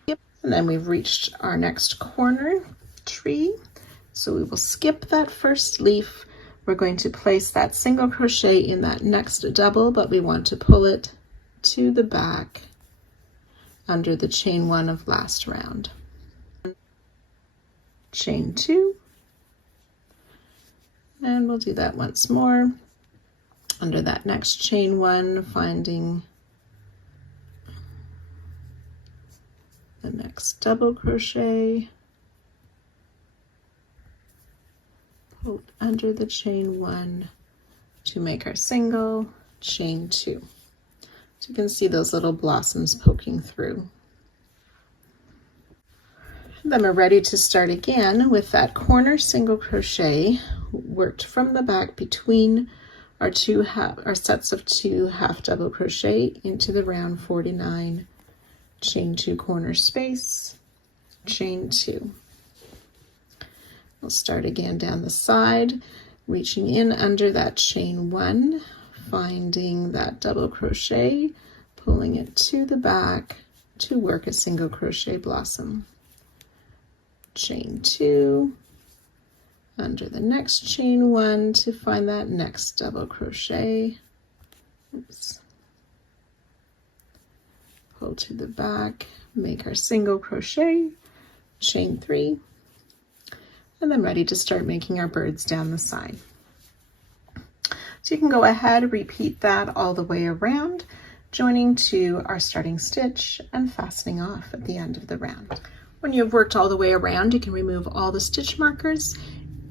Yep. And then we've reached our next corner tree, so we will skip that first leaf. We're going to place that single crochet in that next double, but we want to pull it to the back under the chain 1 of last round. Chain 2, and we'll do that once more under that next chain 1, finding the next double crochet, pull under the chain 1 to make our single, chain 2. So you can see those little blossoms poking through. Then we're ready to start again with that corner single crochet worked from the back between our sets of 2 half double crochet into the round 49, chain 2 corner space, chain 2. We'll start again down the side, reaching in under that chain 1, finding that double crochet, pulling it to the back to work a single crochet blossom. Chain 2, under the next chain 1 to find that next double crochet. Oops. Pull to the back, make our single crochet, chain 3, and then ready to start making our birds down the side. So you can go ahead, repeat that all the way around, joining to our starting stitch and fastening off at the end of the round. When you've worked all the way around, you can remove all the stitch markers.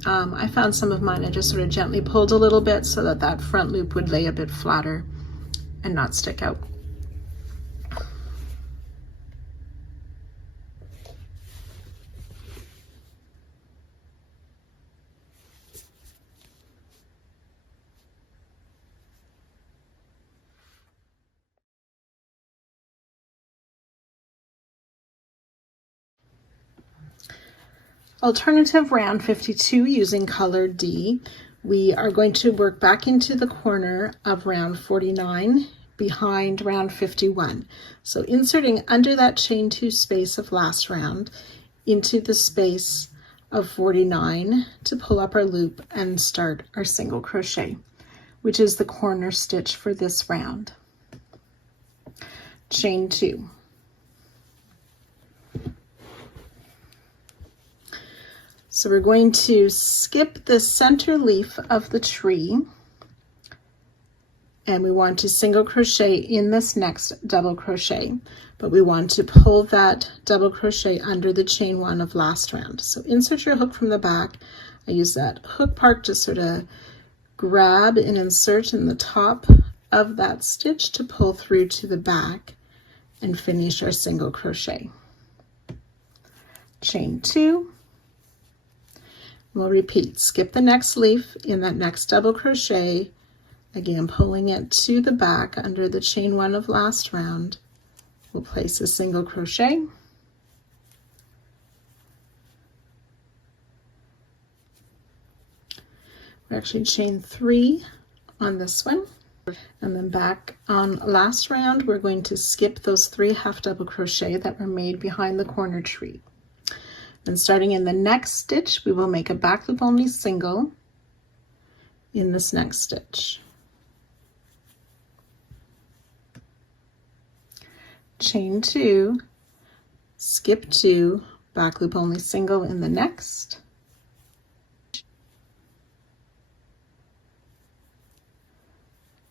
I found some of mine, I just sort of gently pulled a little bit so that that front loop would lay a bit flatter and not stick out. Alternative round 52 using color D. We are going to work back into the corner of round 49 behind round 51. So inserting under that chain 2 space of last round into the space of 49 to pull up our loop and start our single crochet, which is the corner stitch for this round. Chain 2. So we're going to skip the center leaf of the tree, and we want to single crochet in this next double crochet, but we want to pull that double crochet under the chain 1 of last round. So insert your hook from the back. I use that hook part to sort of grab and insert in the top of that stitch to pull through to the back and finish our single crochet. Chain 2. We'll repeat, skip the next leaf in that next double crochet, again pulling it to the back under the chain 1 of last round. We'll place a single crochet, we're actually chain 3 on this one, and then back on last round we're going to skip those 3 half double crochet that were made behind the corner tree. And starting in the next stitch, we will make a back loop only single in this next stitch. Chain 2, skip 2, back loop only single in the next.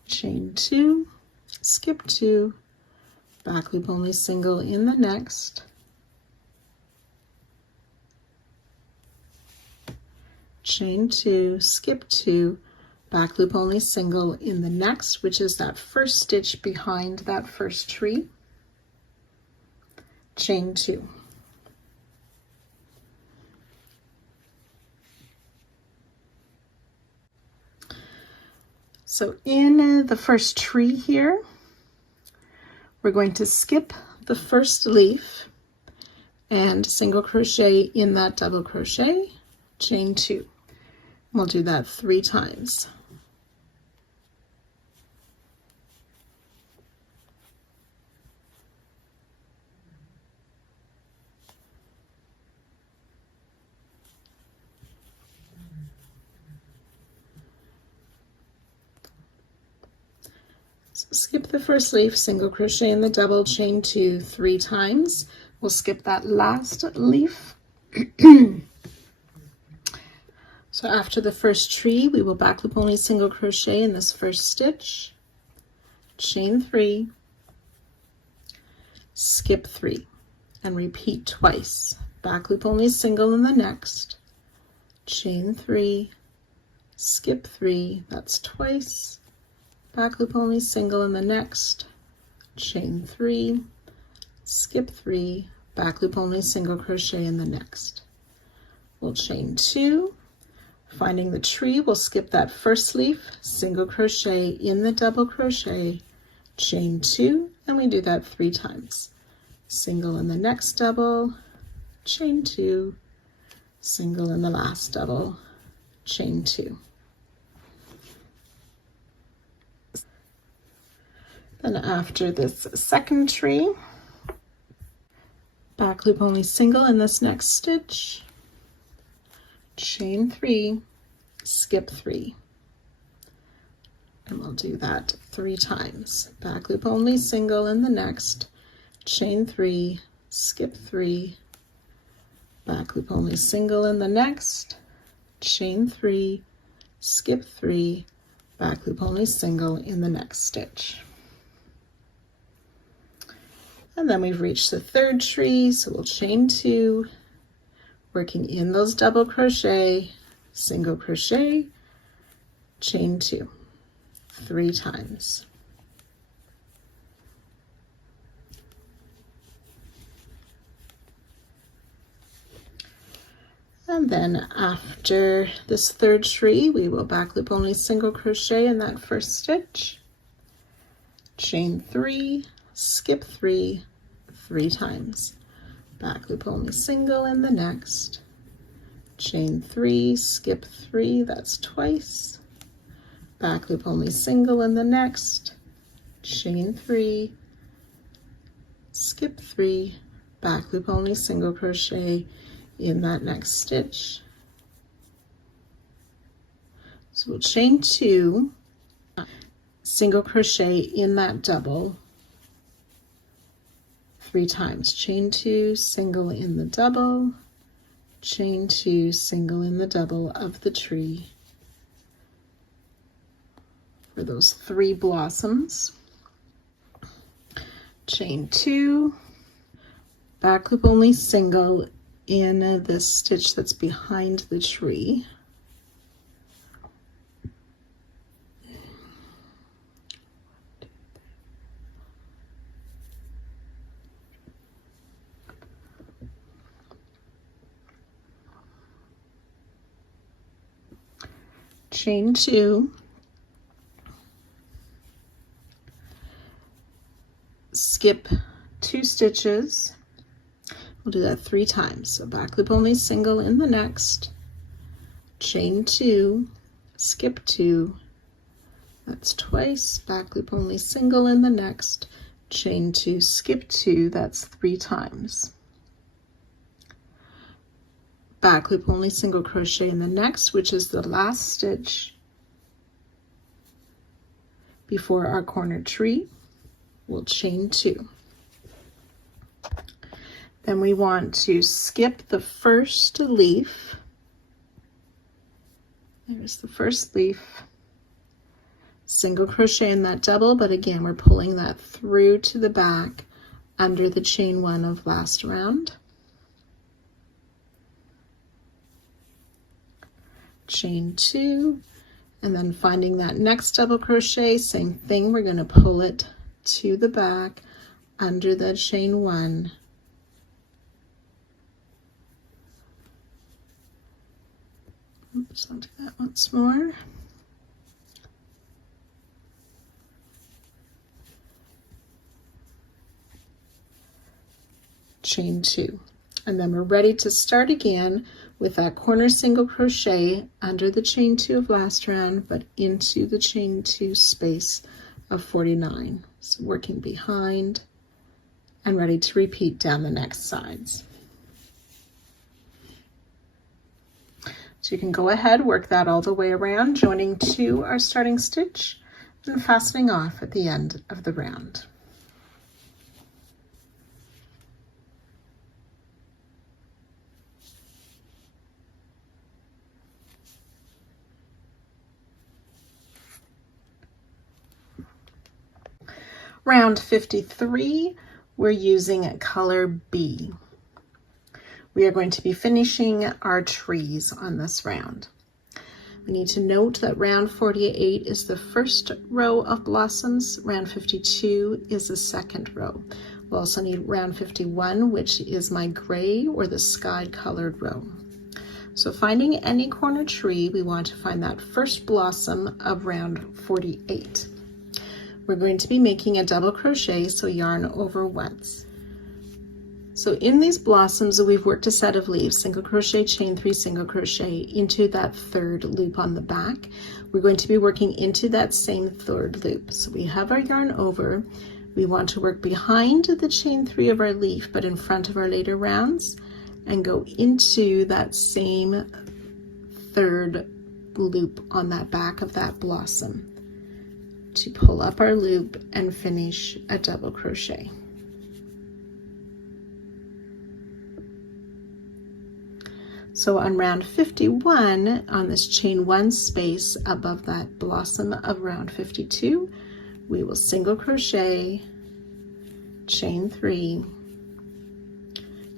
Chain 2, skip 2, back loop only single in the next. Chain 2, skip 2, back loop only single in the next, which is that first stitch behind that first tree. Chain 2. So in the first tree here, we're going to skip the first leaf and single crochet in that double crochet, chain 2. We'll do that 3 times. So skip the first leaf, single crochet in the double, chain 2 3 times. We'll skip that last leaf. So after the first tree, we will back loop only single crochet in this first stitch, chain 3, skip 3, and repeat twice. Back loop only single in the next, chain 3, skip 3, that's twice, back loop only single in the next, chain 3, skip 3, back loop only single crochet in the next. We'll chain 2. Finding the tree, we'll skip that first leaf, single crochet in the double crochet, chain 2, and we do that 3 times. Single in the next double, chain 2, single in the last double, chain 2. Then after this second tree, back loop only single in this next stitch, chain 3, skip 3, and we'll do that 3 times. Back loop only single in the next, chain 3, skip 3, back loop only single in the next, chain 3, skip 3, back loop only single in the next stitch. And then we've reached the third tree, so we'll chain 2, working in those double crochet, single crochet, chain 2, 3 times. And then after this third tree, we will back loop only single crochet in that first stitch, chain 3, skip 3, 3 times, back loop only single in the next, chain 3, skip 3, that's twice, back loop only single in the next, chain 3, skip 3, back loop only single crochet in that next stitch. So we'll chain 2, single crochet in that double 3 times, chain 2, single in the double, chain 2, single in the double of the tree for those 3 blossoms, chain 2, back loop only single in this stitch that's behind the tree, chain 2, skip 2 stitches. We'll do that 3 times. So back loop only single in the next, chain 2, skip 2, that's twice, back loop only single in the next, chain 2, skip 2, that's 3 times. Back loop only single crochet in the next, which is the last stitch before our corner tree. We'll chain 2. Then we want to skip the first leaf. There's the first leaf. Single crochet in that double, but again, we're pulling that through to the back under the chain 1 of last round. Chain 2, and then finding that next double crochet, same thing, we're going to pull it to the back under the chain 1. Oops, I'll do that once more. Chain 2, and then we're ready to start again with that corner single crochet under the chain 2 of last round, but into the chain 2 space of 49. So working behind and ready to repeat down the next sides. So you can go ahead, work that all the way around, joining to our starting stitch and fastening off at the end of the round. Round 53, we're using color B. We are going to be finishing our trees on this round. We need to note that round 48 is the first row of blossoms, round 52 is the second row. We'll also need round 51, which is my gray or the sky colored row. So finding any corner tree, we want to find that first blossom of round 48. We're going to be making a double crochet, so yarn over once. So in these blossoms, we've worked a set of leaves, single crochet, chain 3, single crochet into that third loop on the back. We're going to be working into that same third loop. So we have our yarn over. We want to work behind the chain 3 of our leaf, but in front of our later rounds, and go into that same third loop on that back of that blossom to pull up our loop and finish a double crochet. So on round 51, on this chain 1 space above that blossom of round 52, we will single crochet, chain 3,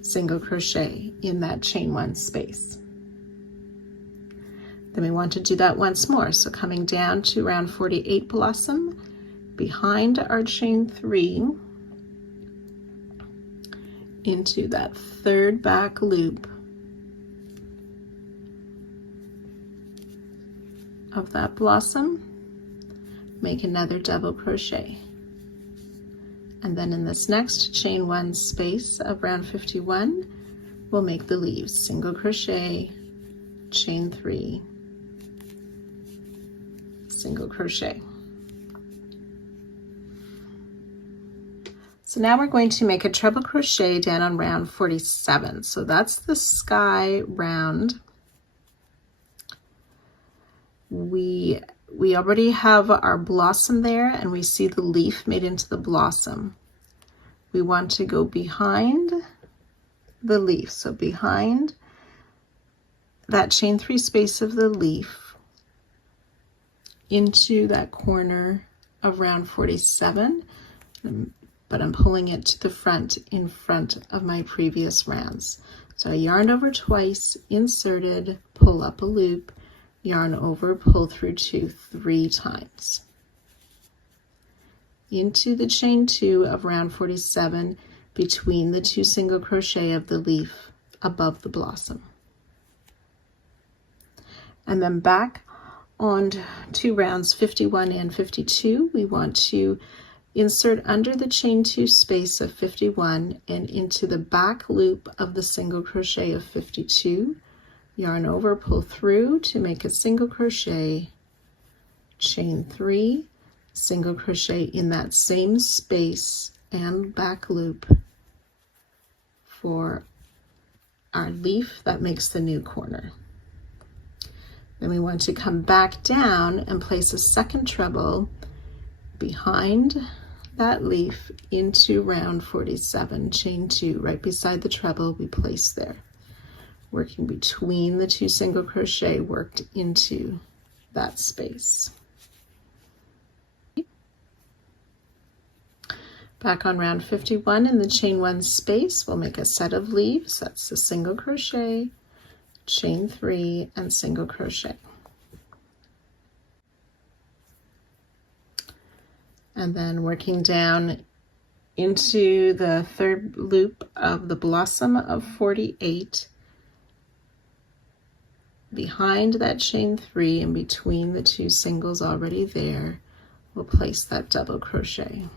single crochet in that chain 1 space. Then we want to do that once more. So coming down to round 48 blossom, behind our chain 3, into that 3rd back loop of that blossom, make another double crochet. And then in this next chain 1 space of round 51, we'll make the leaves, single crochet, chain 3, single crochet. So now we're going to make a treble crochet down on round 47. So that's the sky round. We already have our blossom there, and we see the leaf made into the blossom. We want to go behind the leaf. So behind that chain 3 space of the leaf into that corner of round 47, but I'm pulling it to the front in front of my previous rounds. So I yarn over twice, inserted, pull up a loop, yarn over, pull through 2 3 times. Into the chain 2 of round 47 between the 2 single crochet of the leaf above the blossom. And then back on to rounds 51 and 52, we want to insert under the chain 2 space of 51 and into the back loop of the single crochet of 52, yarn over, pull through to make a single crochet, chain 3, single crochet in that same space and back loop for our leaf that makes the new corner. Then we want to come back down and place a second treble behind that leaf into round 47, chain 2, right beside the treble we place there, working between the 2 single crochet worked into that space. Back on round 51 in the chain 1 space, we'll make a set of leaves. That's the single crochet, chain 3, and single crochet. And then working down into the 3rd loop of the blossom of 48, behind that chain 3 and between the 2 singles already there, we'll place that double crochet.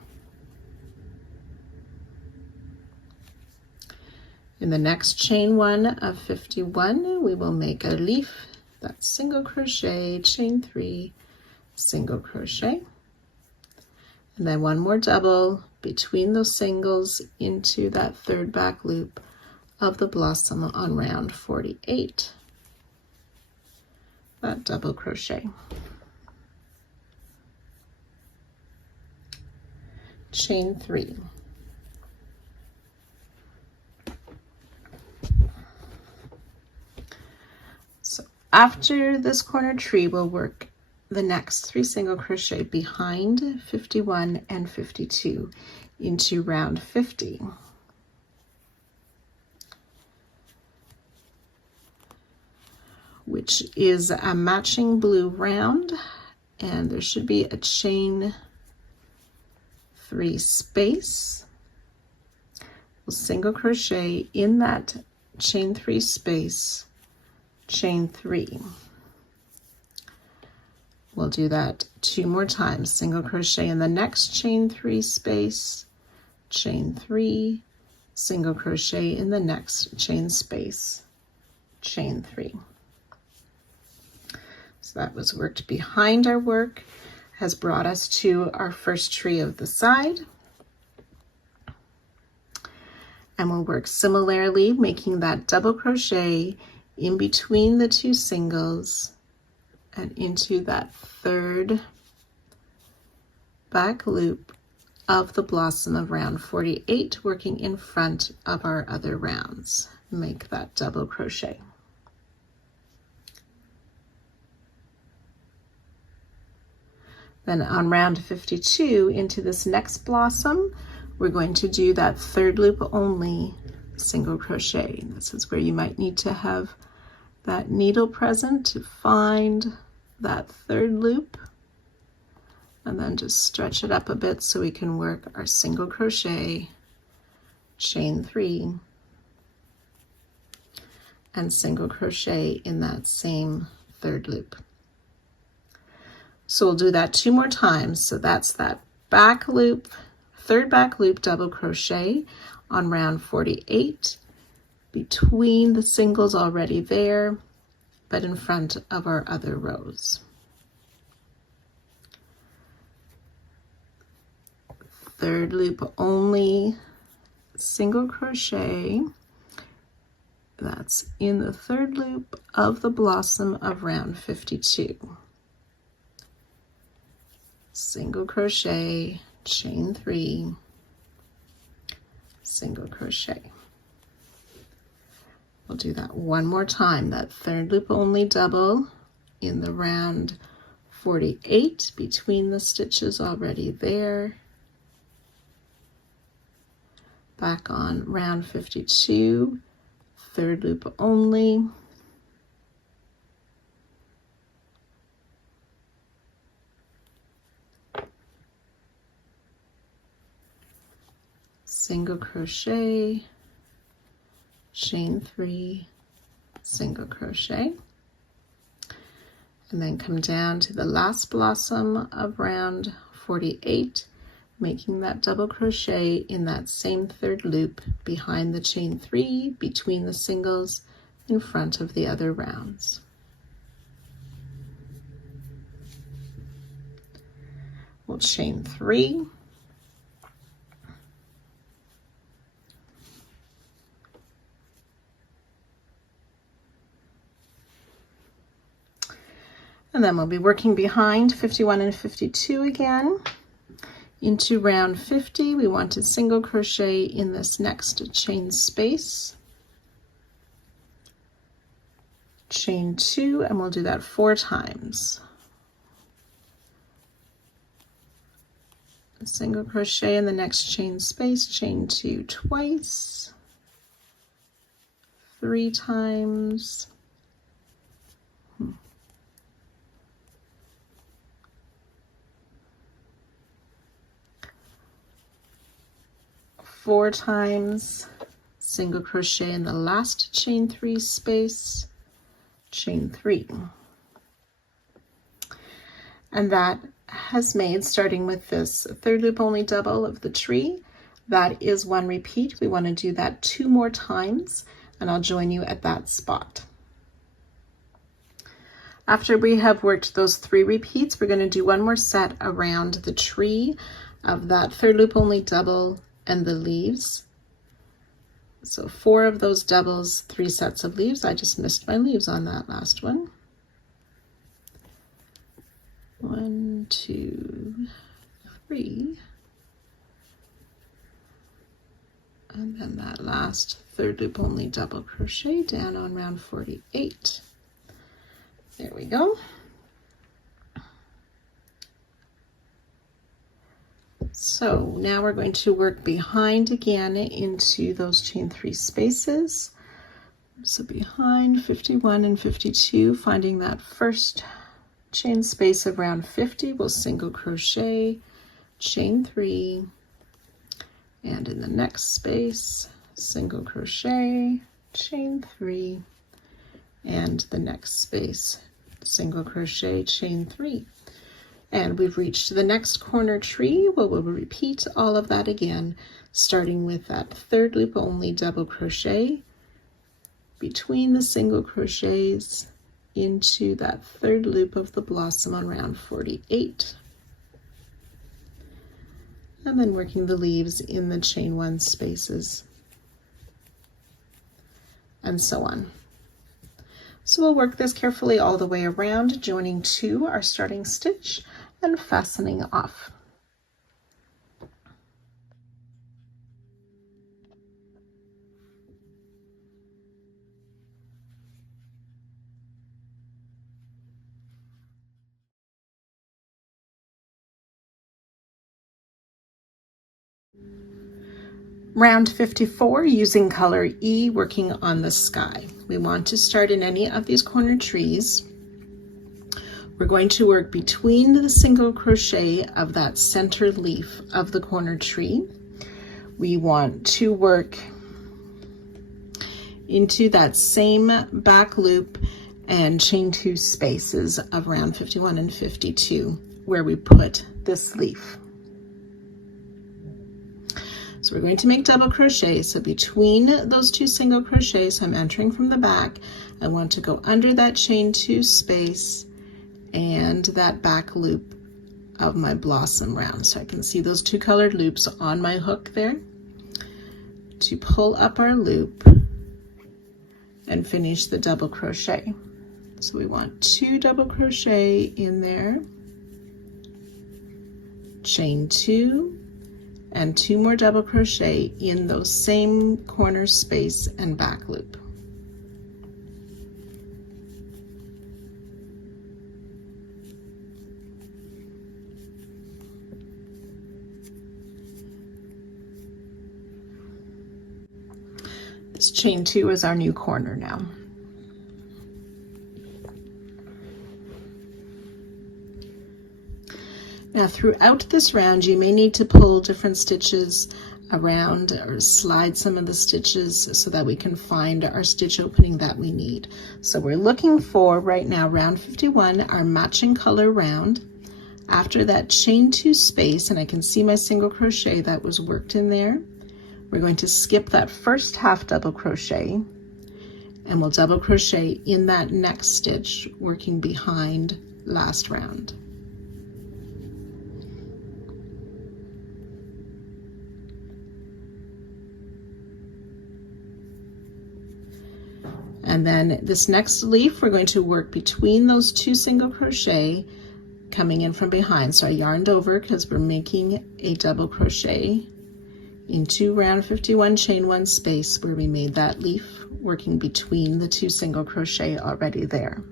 In the next chain 1 of 51, we will make a leaf. That's single crochet, chain 3, single crochet. And then one more double between those singles into that 3rd back loop of the blossom on round 48. That double crochet. Chain 3. So after this corner tree, we'll work the next 3 single crochet behind 51 and 52 into round 50. Which is a matching blue round, and there should be a chain 3 space. We'll single crochet in that chain 3 space, chain 3. We'll do that 2 more times, single crochet in the next chain 3 space, chain 3, single crochet in the next chain space, chain 3. So that was worked behind our work, has brought us to our first tree of the side. And we'll work similarly, making that double crochet in between the 2 singles and into that 3rd back loop of the blossom of round 48, working in front of our other rounds. Make that double crochet. Then on round 52, into this next blossom, we're going to do that third loop only single crochet. This is where you might need to have that needle present to find that third loop, and then just stretch it up a bit so we can work our single crochet, chain 3, and single crochet in that same third loop. So we'll do that 2 more times. So that's that back loop, third back loop double crochet on round 48 between the singles already there, but in front of our other rows. Third loop only single crochet, that's in the third loop of the blossom of round 52. Single crochet, chain 3, single crochet. We'll do that one more time, that third loop only double in the round 48 between the stitches already there. Back on round 52, third loop only. Single crochet, chain 3, single crochet, and then come down to the last blossom of round 48, making that double crochet in that same third loop behind the chain 3 between the singles in front of the other rounds. We'll chain 3, and then we'll be working behind 51 and 52 again. Into round 50, we want to single crochet in this next chain space, chain 2, and we'll do that 4 times. Single crochet in the next chain space, chain 2 twice, 3 times, 4 times, single crochet in the last chain 3 space, chain 3. And that has made, starting with this third loop only double of the tree, that is 1 repeat. We want to do that 2 more times, and I'll join you at that spot. After we have worked those 3 repeats, we're going to do 1 more set around the tree of that third loop only double and the leaves. So 4 of those doubles, 3 sets of leaves. I just missed my leaves on that last one. 1, 2, 3. And then that last third loop only double crochet down on round 48. There we go. So now we're going to work behind again into those chain 3 spaces. So behind 51 and 52, finding that first chain space of round 50, we'll single crochet, chain 3, and in the next space, single crochet, chain 3, and the next space, single crochet, chain 3. And we've reached the next corner tree. Well, we'll repeat all of that again, starting with that third loop only double crochet between the single crochets into that third loop of the blossom on round 48. And then working the leaves in the chain 1 spaces, and so on. So we'll work this carefully all the way around, joining to our starting stitch and fastening off. Round 54, using color E, working on the sky. We want to start in any of these corner trees. We're going to work between the single crochet of that center leaf of the corner tree. We want to work into that same back loop and chain 2 spaces of round 51 and 52 where we put this leaf. So we're going to make double crochet. So between those 2 single crochets, I'm entering from the back. I want to go under that chain 2 space and that back loop of my blossom round. So I can see those 2 colored loops on my hook there. To pull up our loop and finish the double crochet. So we want 2 double crochet in there, chain 2, and 2 more double crochet in those same corner space and back loop. This chain 2 is our new corner now. Now throughout this round, you may need to pull different stitches around or slide some of the stitches so that we can find our stitch opening that we need. So we're looking for, right now, round 51, our matching color round. After that chain 2 space, and I can see my single crochet that was worked in there, we're going to skip that first half double crochet and we'll double crochet in that next stitch, working behind last round. And then this next leaf, we're going to work between those 2 single crochet coming in from behind. So I yarned over because we're making a double crochet into round 51, chain 1 space where we made that leaf, working between the 2 single crochet already there.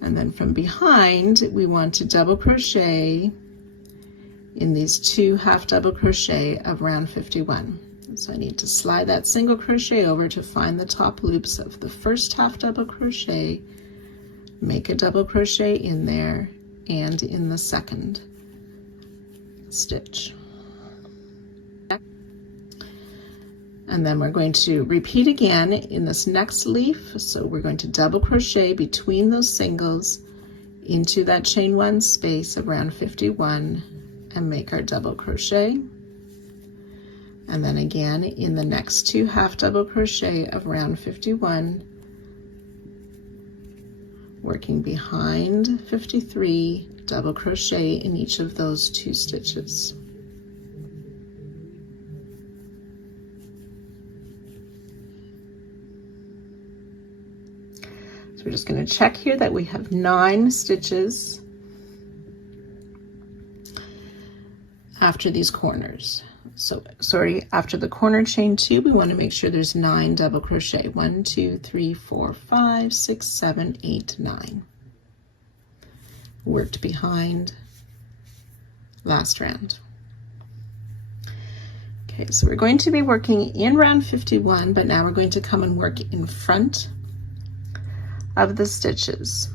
And then from behind, we want to double crochet in these 2 half double crochet of round 51. So I need to slide that single crochet over to find the top loops of the first half double crochet, make a double crochet in there and in the second stitch. And then we're going to repeat again in this next leaf. So we're going to double crochet between those singles into that chain 1 space of round 51 and make our double crochet. And then again in the next 2 half double crochet of round 51, working behind 53, double crochet in each of those 2 stitches. So we're just going to check here that we have 9 stitches after these corners. So sorry, after the corner chain 2, we want to make sure there's 9 double crochet. 1, 2, 3, 4, 5, 6, 7, 8, 9. Worked behind last round. Okay, so we're going to be working in round 51, but now we're going to come and work in front of the stitches.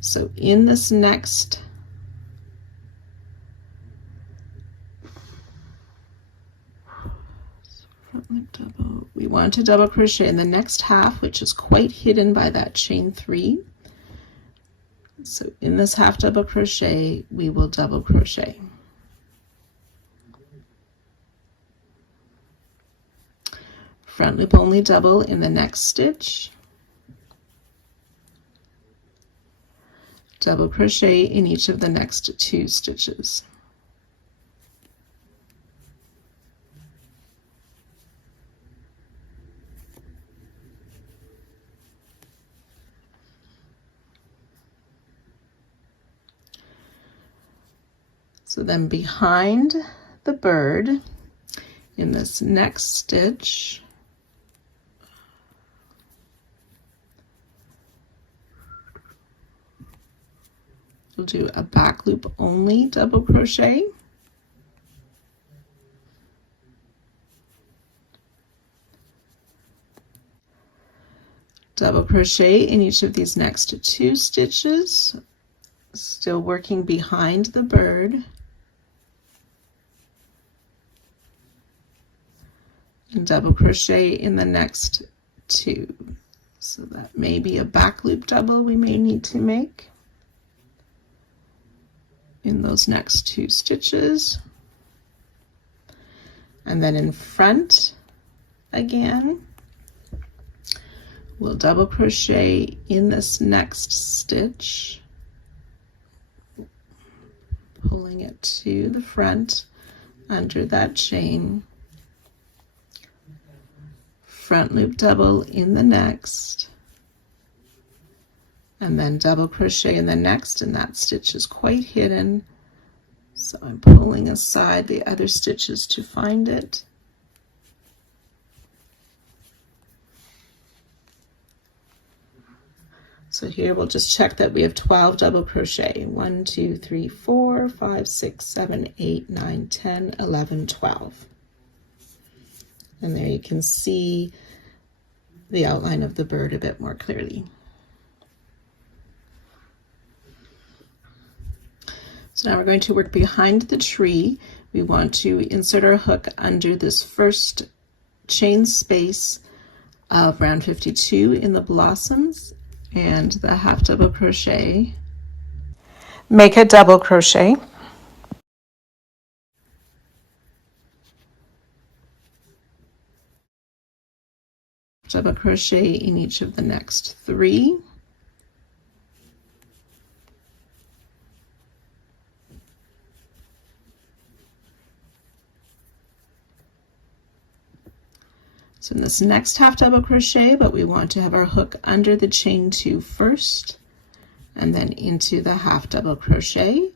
So in this next double, we want to double crochet in the next half, which is quite hidden by that chain 3. So in this half double crochet, we will double crochet. Front loop only double in the next stitch, double crochet in each of the next 2 stitches. So then behind the bird, in this next stitch, we'll do a back loop only double crochet, double crochet in each of these next 2 stitches, still working behind the bird, and double crochet in the next 2. So that may be a back loop double we may need to make in those next 2 stitches. And then in front again, we'll double crochet in this next stitch, pulling it to the front under that chain, front loop double in the next, and then double crochet in the next, and that stitch is quite hidden, so I'm pulling aside the other stitches to find it. So here we'll just check that we have 12 double crochet. 1, 2, 3, 4, 5, 6, 7, 8, 9, 10, 11, 12. And there you can see the outline of the bird a bit more clearly. So now we're going to work behind the tree. We want to insert our hook under this first chain space of round 52 in the blossoms and the half double crochet. Make a double crochet. Double crochet in each of the next 3. So in this next half double crochet, but we want to have our hook under the chain 2 first, and then into the half double crochet,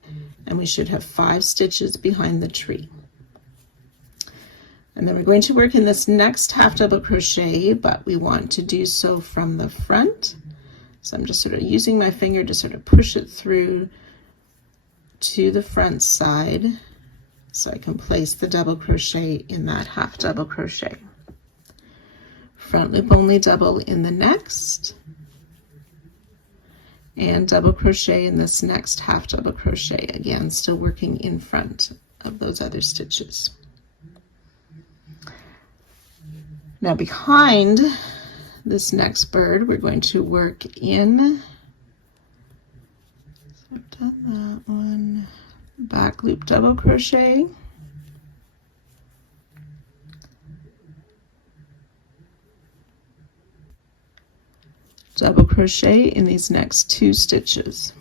and we should have 5 stitches behind the tree. And then we're going to work in this next half double crochet, but we want to do so from the front. So I'm just sort of using my finger to sort of push it through to the front side so I can place the double crochet in that half double crochet. Front loop only double in the next, and double crochet in this next half double crochet, again still working in front of those other stitches. Now behind this next bird, we're going to work in, so I've done that one, back loop double crochet, double crochet in these next 2 stitches.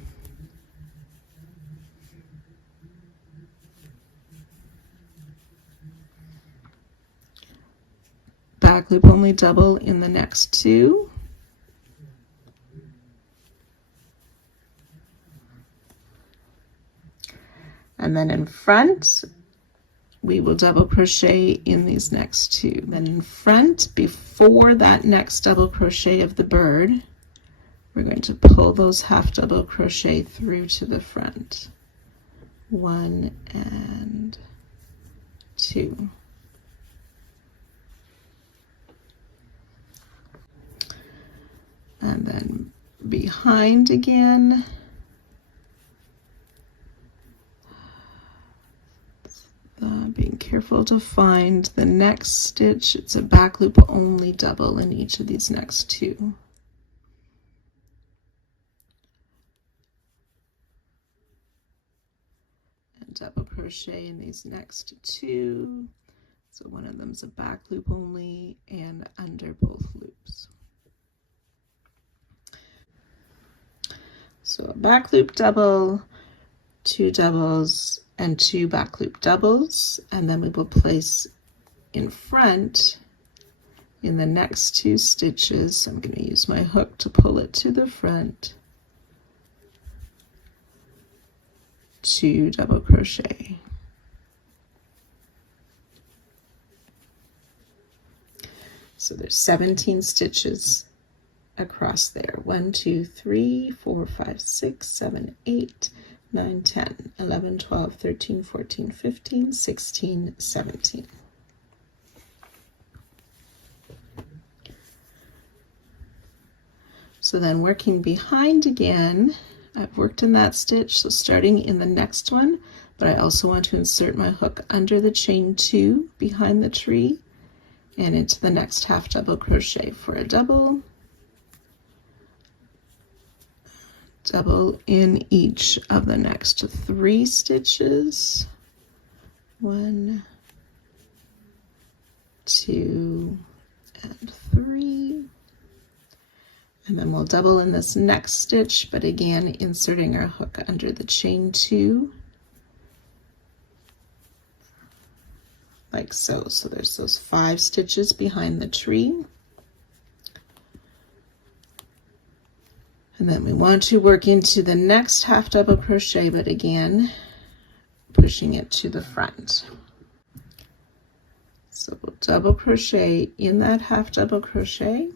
Back loop only double in the next 2. And then in front, we will double crochet in these next 2. Then in front, before that next double crochet of the bird, we're going to pull those half double crochet through to the front. 1 and 2. And then behind again, being careful to find the next stitch. It's a back loop only double in each of these next 2. And double crochet in these next 2. So one of them's a back loop only and under both loops. So a back loop double, 2 doubles, and 2 back loop doubles, and then we will place in front in the next 2 stitches. So I'm going to use my hook to pull it to the front, 2 double crochet. So there's 17 stitches across there. 1, 2, 3, 4, 5, 6, 7, 8, 9, 10, 11, 12, 13, 14, 15, 16, 17. So then working behind again, I've worked in that stitch, so starting in the next one, but I also want to insert my hook under the chain 2 behind the tree and into the next half double crochet for a double, double in each of the next 3 stitches. 1, 2, and 3. And then we'll double in this next stitch, but again inserting our hook under the chain 2 like so. So there's those 5 stitches behind the tree. And then we want to work into the next half double crochet, but again pushing it to the front. So we'll double crochet in that half double crochet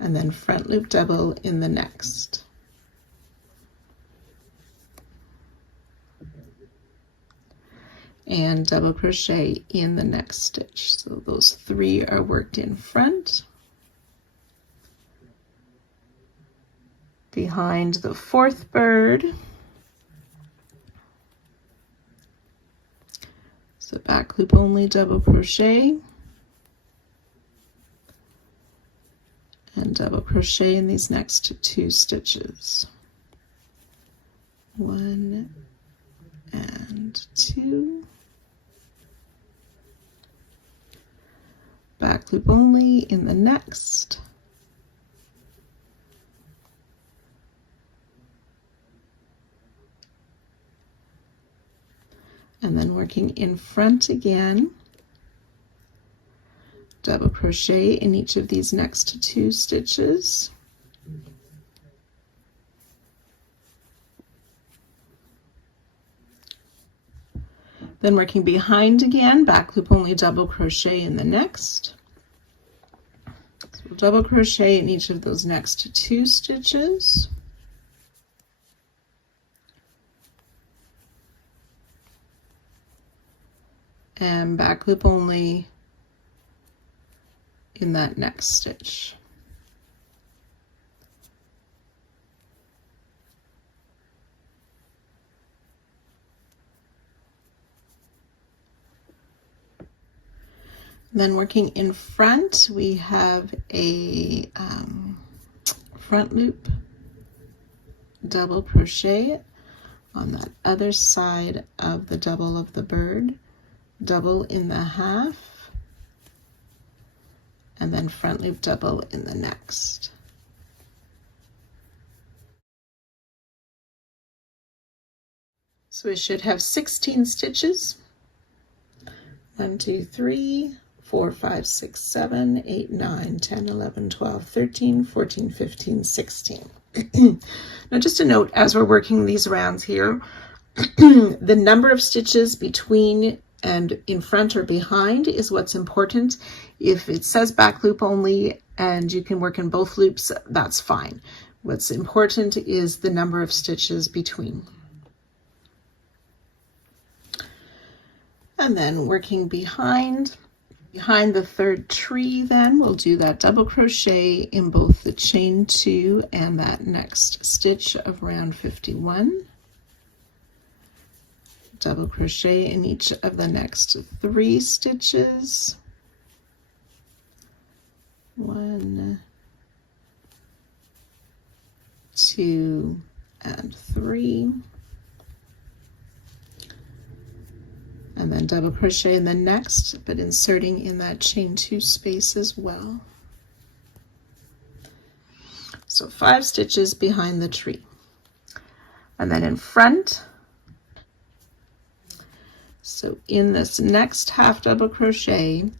and then front loop double in the next. And double crochet in the next stitch. So those 3 are worked in front. Behind the 4th bird. So back loop only, double crochet. And double crochet in these next 2 stitches. 1 and 2. Back loop only in the next. And then working in front again. Double crochet in each of these next 2 stitches. Then working behind again, back loop only, double crochet in the next. So we'll double crochet in each of those next 2 stitches. And back loop only in that next stitch. And then working in front, we have a front loop double crochet on that other side of the double of the bird, double in the half, and then front loop double in the next. So we should have 16 stitches. 1, 2, 3, 4, 5, 6, 7, 8, 9, 10, 11, 12, 13, 14, 15, 16. Now just a note as we're working these rounds here, the number of stitches between and in front or behind is what's important. If it says back loop only and you can work in both loops, that's fine. What's important is the number of stitches between. And then working behind the 3rd tree, then we'll do that double crochet in both the chain 2 and that next stitch of round 51. Double crochet in each of the next 3 stitches. 1, 2, and 3. And then double crochet in the next, but inserting in that chain 2 space as well. So 5 stitches behind the tree. And then in front, so in this next half double crochet,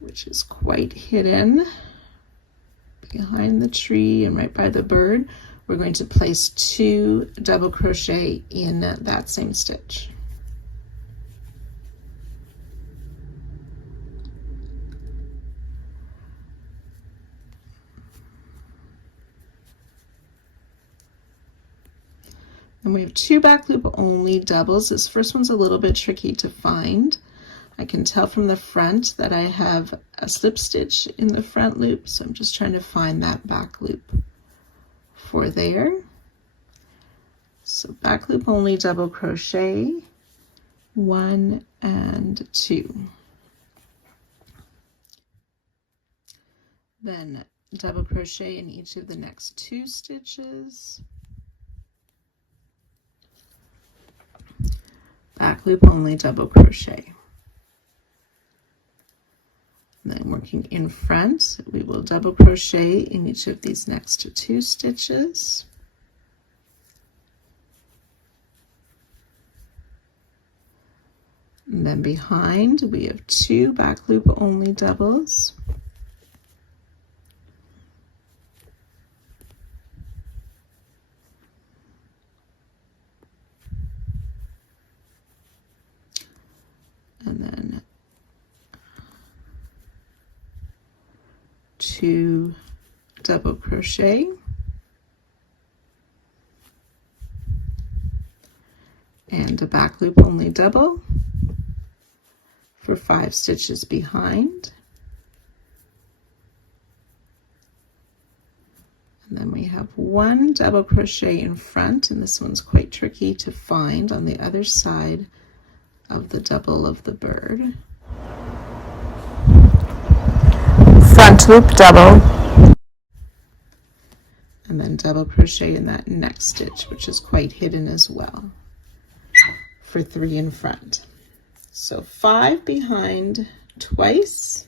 which is quite hidden behind the tree and right by the bird, we're going to place 2 double crochet in that same stitch. And we have 2 back loop only doubles. This first one's a little bit tricky to find. I can tell from the front that I have a slip stitch in the front loop, so I'm just trying to find that back loop for there. So back loop only double crochet, 1 and 2. Then double crochet in each of the next 2 stitches. Back loop only double crochet. And then working in front, we will double crochet in each of these next 2 stitches. And then behind, we have 2 back loop only doubles. And then 2 double crochet, and a back loop only double for 5 stitches behind. And then we have 1 double crochet in front, and this one's quite tricky to find, on the other side of the double of the bird. Front loop double, And then double crochet in that next stitch, which is quite hidden as well, for 3 in front. So 5 behind twice,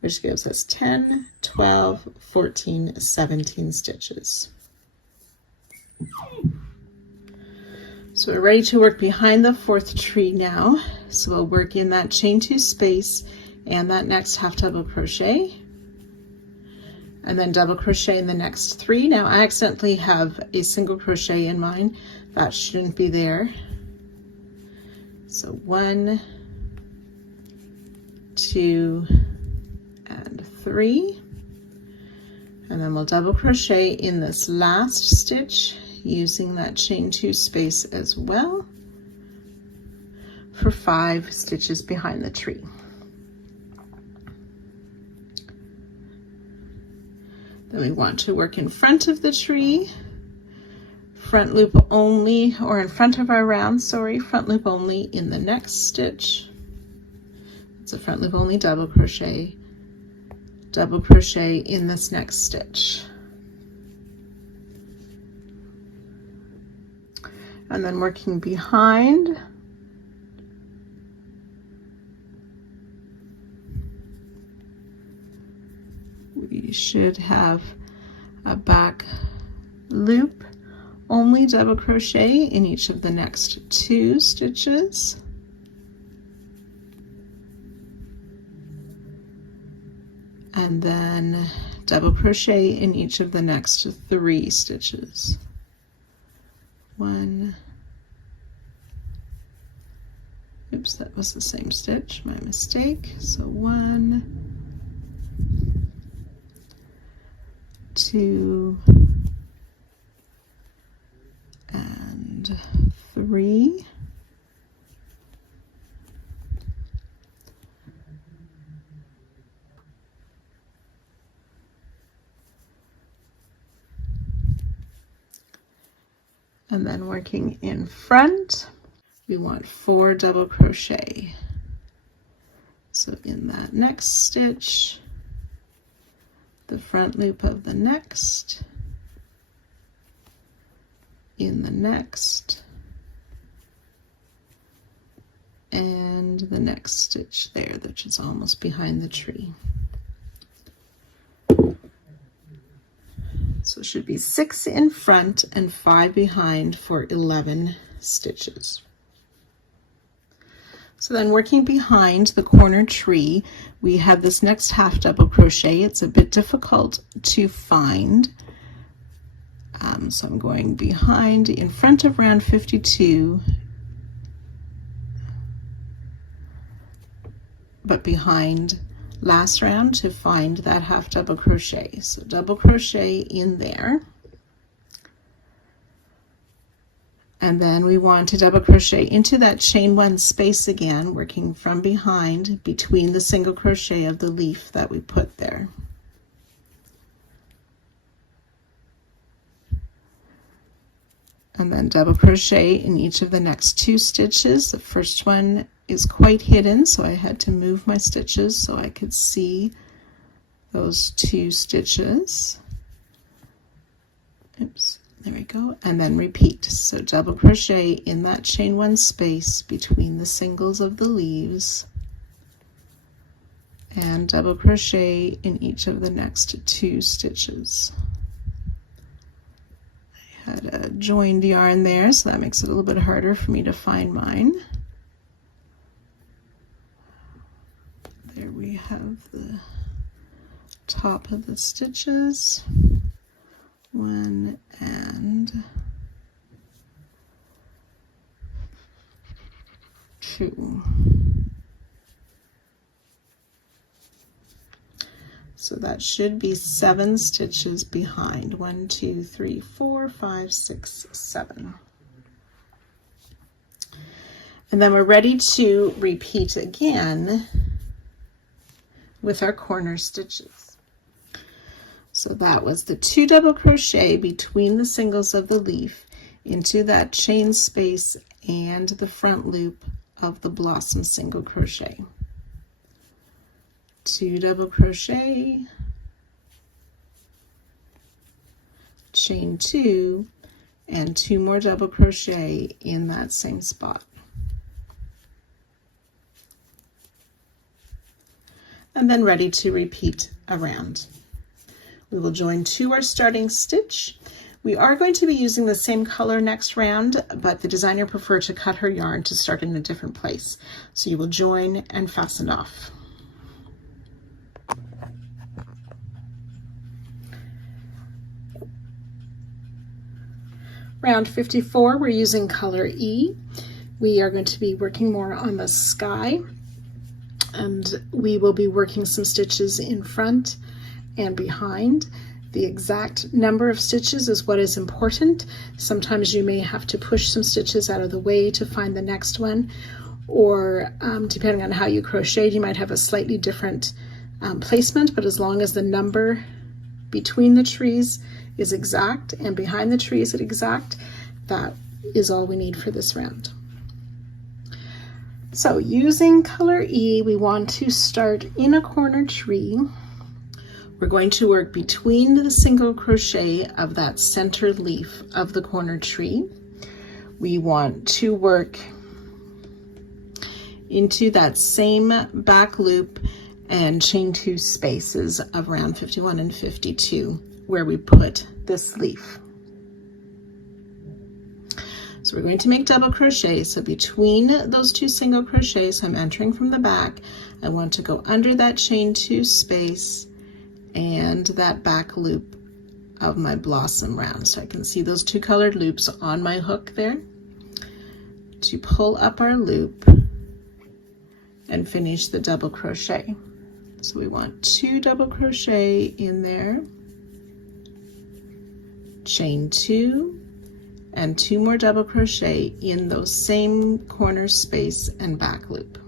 which gives us 10, 12, 14, 17 stitches. So we're ready to work behind the 4th tree now. So we'll work in that chain 2 space and that next half double crochet, and then double crochet in the next 3. Now I accidentally have a single crochet in mine. That shouldn't be there. So 1, 2, and 3. And then we'll double crochet in this last stitch using that chain 2 space as well for 5 stitches behind the tree. Then we want to work in front of the tree, front loop only, or in front of our round, sorry, front loop only in the next stitch. It's a front loop only double crochet in this next stitch. And then working behind, we should have a back loop only double crochet in each of the next 2 stitches. And then double crochet in each of the next 3 stitches. 1, oops, that was the same stitch, my mistake. So 1, 2, and 3. And then working in front, we want 4 double crochet. So in that next stitch, the front loop of the next, in the next, and the next stitch there, which is almost behind the tree. So it should be 6 in front and 5 behind for 11 stitches. So then working behind the corner tree, we have this next half double crochet. It's a bit difficult to find. So I'm going behind in front of round 52, but behind last round to find that half double crochet. So double crochet in there, And then we want to double crochet into that chain 1 space again, working from behind between the single crochet of the leaf that we put there. And then double crochet in each of the next 2 stitches. The first one is quite hidden, so I had to move my stitches so I could see those 2 stitches. Oops. There we go, and then repeat. So double crochet in that chain 1 space between the singles of the leaves, and double crochet in each of the next 2 stitches. I had a joined yarn there, so that makes it a little bit harder for me to find mine. There we have the top of the stitches. 1 and 2. So that should be 7 stitches behind. 1, 2, 3, 4, 5, 6, 7. And then we're ready to repeat again with our corner stitches. So that was the 2 double crochet between the singles of the leaf into that chain space and the front loop of the blossom single crochet. 2 double crochet, chain 2, and 2 more double crochet in that same spot. And then ready to repeat around. We will join to our starting stitch. We are going to be using the same color next round, but the designer preferred to cut her yarn to start in a different place. So you will join and fasten off. Round 54, we're using color E. We are going to be working more on the sky, and we will be working some stitches in front and behind. The exact number of stitches is what is important. Sometimes you may have to push some stitches out of the way to find the next one, or depending on how you crocheted, you might have a slightly different placement, but as long as the number between the trees is exact and behind the trees is exact, that is all we need for this round. So using color E, we want to start in a corner tree. We're going to work between the single crochet of that center leaf of the corner tree. We want to work into that same back loop and chain 2 spaces of round 51 and 52 where we put this leaf. So we're going to make double crochet. So between those 2 single crochets, I'm entering from the back. I want to go under that chain 2 space and that back loop of my blossom round. So I can see those 2 colored loops on my hook there. To pull up our loop and finish the double crochet. So we want 2 double crochet in there, chain 2, and 2 more double crochet in those same corner space and back loop.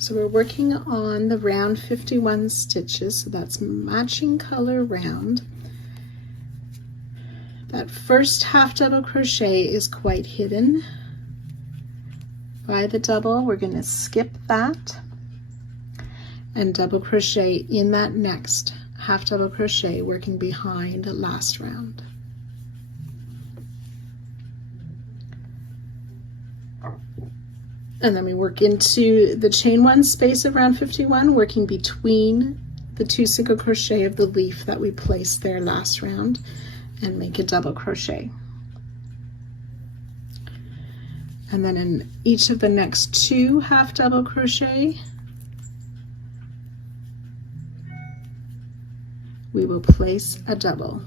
So we're working on the round 51 stitches, so that's matching color round. That first half double crochet is quite hidden by the double. We're going to skip that and double crochet in that next half double crochet, working behind last round. And then we work into the chain 1 space of round 51, working between the 2 single crochet of the leaf that we placed there last round, and make a double crochet. And then in each of the next 2 half double crochet, we will place a double.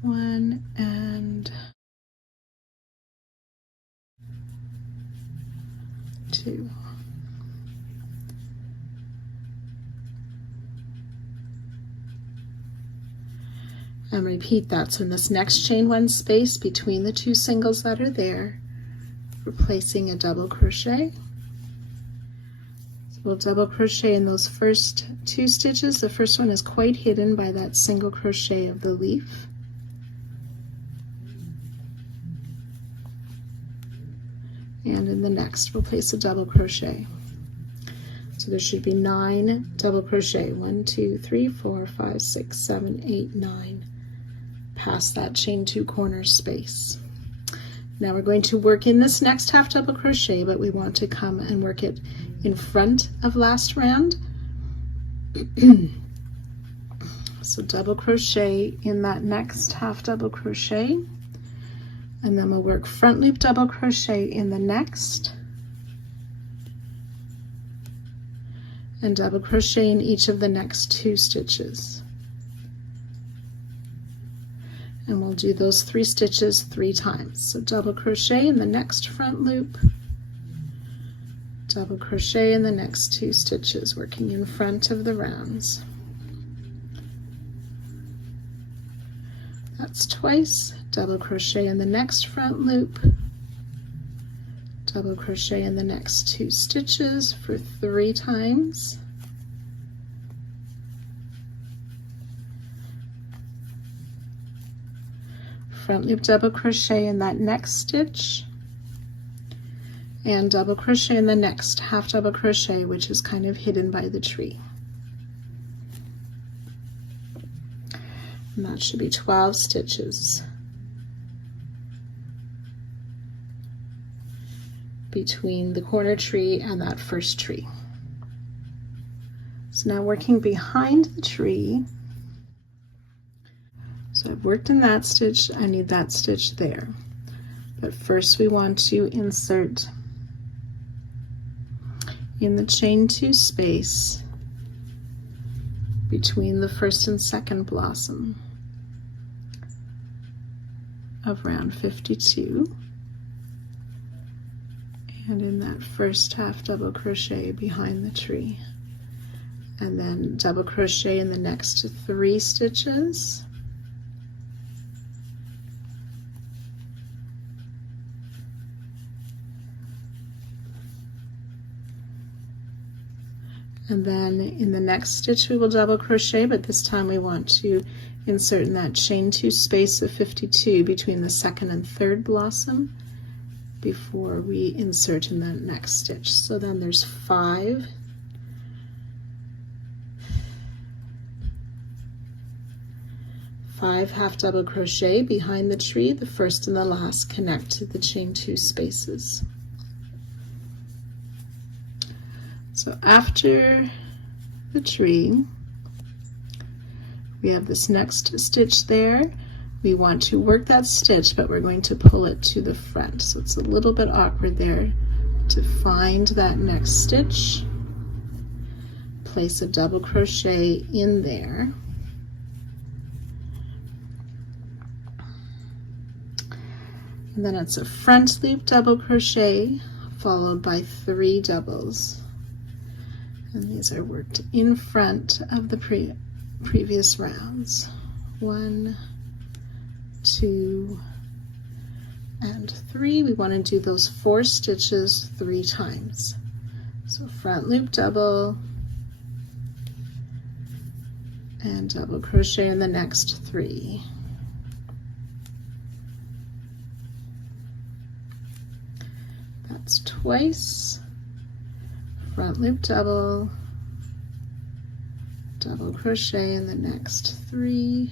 1 and and repeat that. So in this next chain one space between the two singles that are there, we're placing a double crochet. So we'll double crochet in those first two stitches. The first one is quite hidden by that single crochet of the leaf. And in the next we'll place a double crochet. So there should be 9 double crochet. 1, 2, 3, 4, 5, 6, 7, 8, 9 past that chain 2 corner space. Now we're going to work in this next half double crochet, but we want to come and work it in front of last round. So double crochet in that next half double crochet, and then we'll work front loop double crochet in the next, and double crochet in each of the next 2 stitches. And we'll do those 3 stitches 3 times. So double crochet in the next front loop, double crochet in the next 2 stitches, working in front of the rounds. That's twice. Double crochet in the next front loop, double crochet in the next 2 stitches for 3 times. Front loop double crochet in that next stitch, and double crochet in the next half double crochet, which is kind of hidden by the tree. And that should be 12 stitches between the corner tree and that first tree. So now working behind the tree. So I've worked in that stitch, I need that stitch there. But first we want to insert in the chain 2 space between the first and second blossom of round 52. And in that first half double crochet behind the tree, and then double crochet in the next 3 stitches, and then in the next stitch we will double crochet, but this time we want to insert in that chain 2 space of 52 between the second and third blossom before we insert in the next stitch. So then there's 5 half double crochet behind the tree. The first and the last connect to the chain 2 spaces. So after the tree, we have this next stitch there. We want to work that stitch, but we're going to pull it to the front. So it's a little bit awkward there. To find that next stitch, place a double crochet in there. And then it's a front loop double crochet followed by 3 doubles. And these are worked in front of the previous rounds. 1, 2, and 3. We want to do those 4 stitches 3 times. So front loop double and double crochet in the next 3. That's twice. Front loop double, double crochet in the next 3.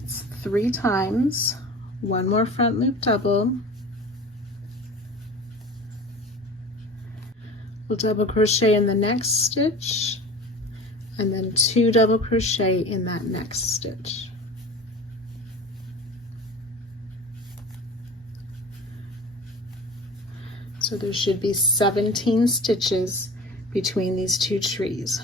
That's 3 times. 1 more front loop double. We'll double crochet in the next stitch, and then 2 double crochet in that next stitch. So there should be 17 stitches between these 2 trees.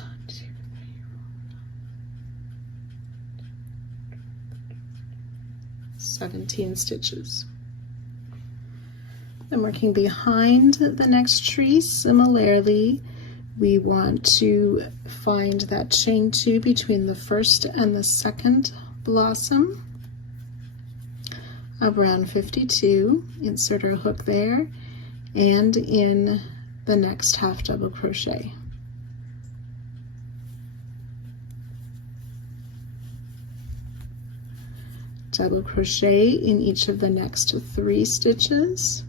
17 stitches. Then working behind the next tree, similarly, we want to find that chain 2 between the first and the second blossom of round 52. Insert our hook there and in the next half double crochet. Double crochet in each of the next 3 stitches.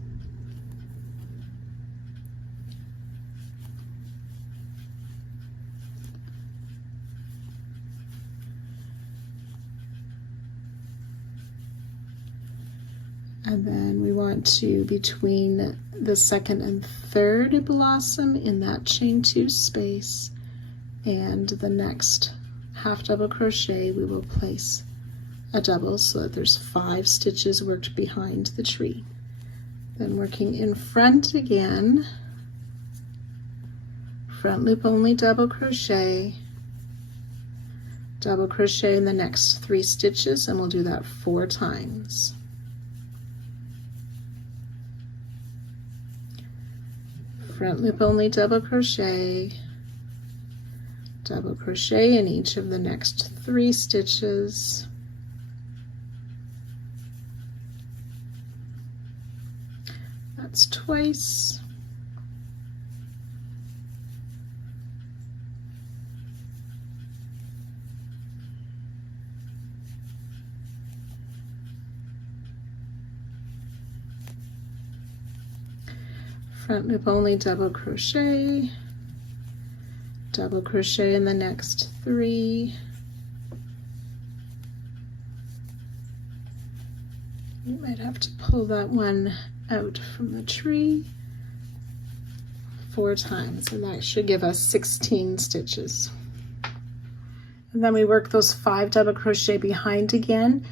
And then we want to, between the second and third blossom in that chain 2 space and the next half double crochet, we will place a double so that there's 5 stitches worked behind the tree. Then working in front again, front loop only double crochet in the next 3 stitches, and we'll do that 4 times. Front loop only double crochet in each of the next 3 stitches. That's twice. Front loop only double crochet in the next 3. You might have to pull that one out from the tree 4 times, and that should give us 16 stitches. And then we work those 5 double crochet behind again.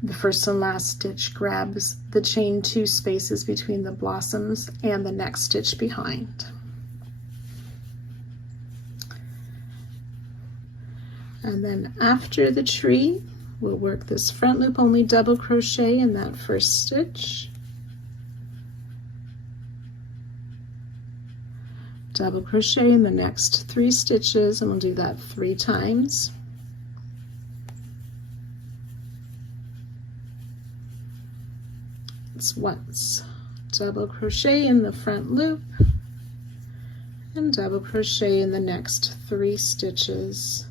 The first and last stitch grabs the chain 2 spaces between the blossoms and the next stitch behind. And then after the tree, we'll work this front loop only double crochet in that first stitch, double crochet in the next 3 stitches, and we'll do that 3 times. It's once. Double crochet in the front loop and double crochet in the next 3 stitches.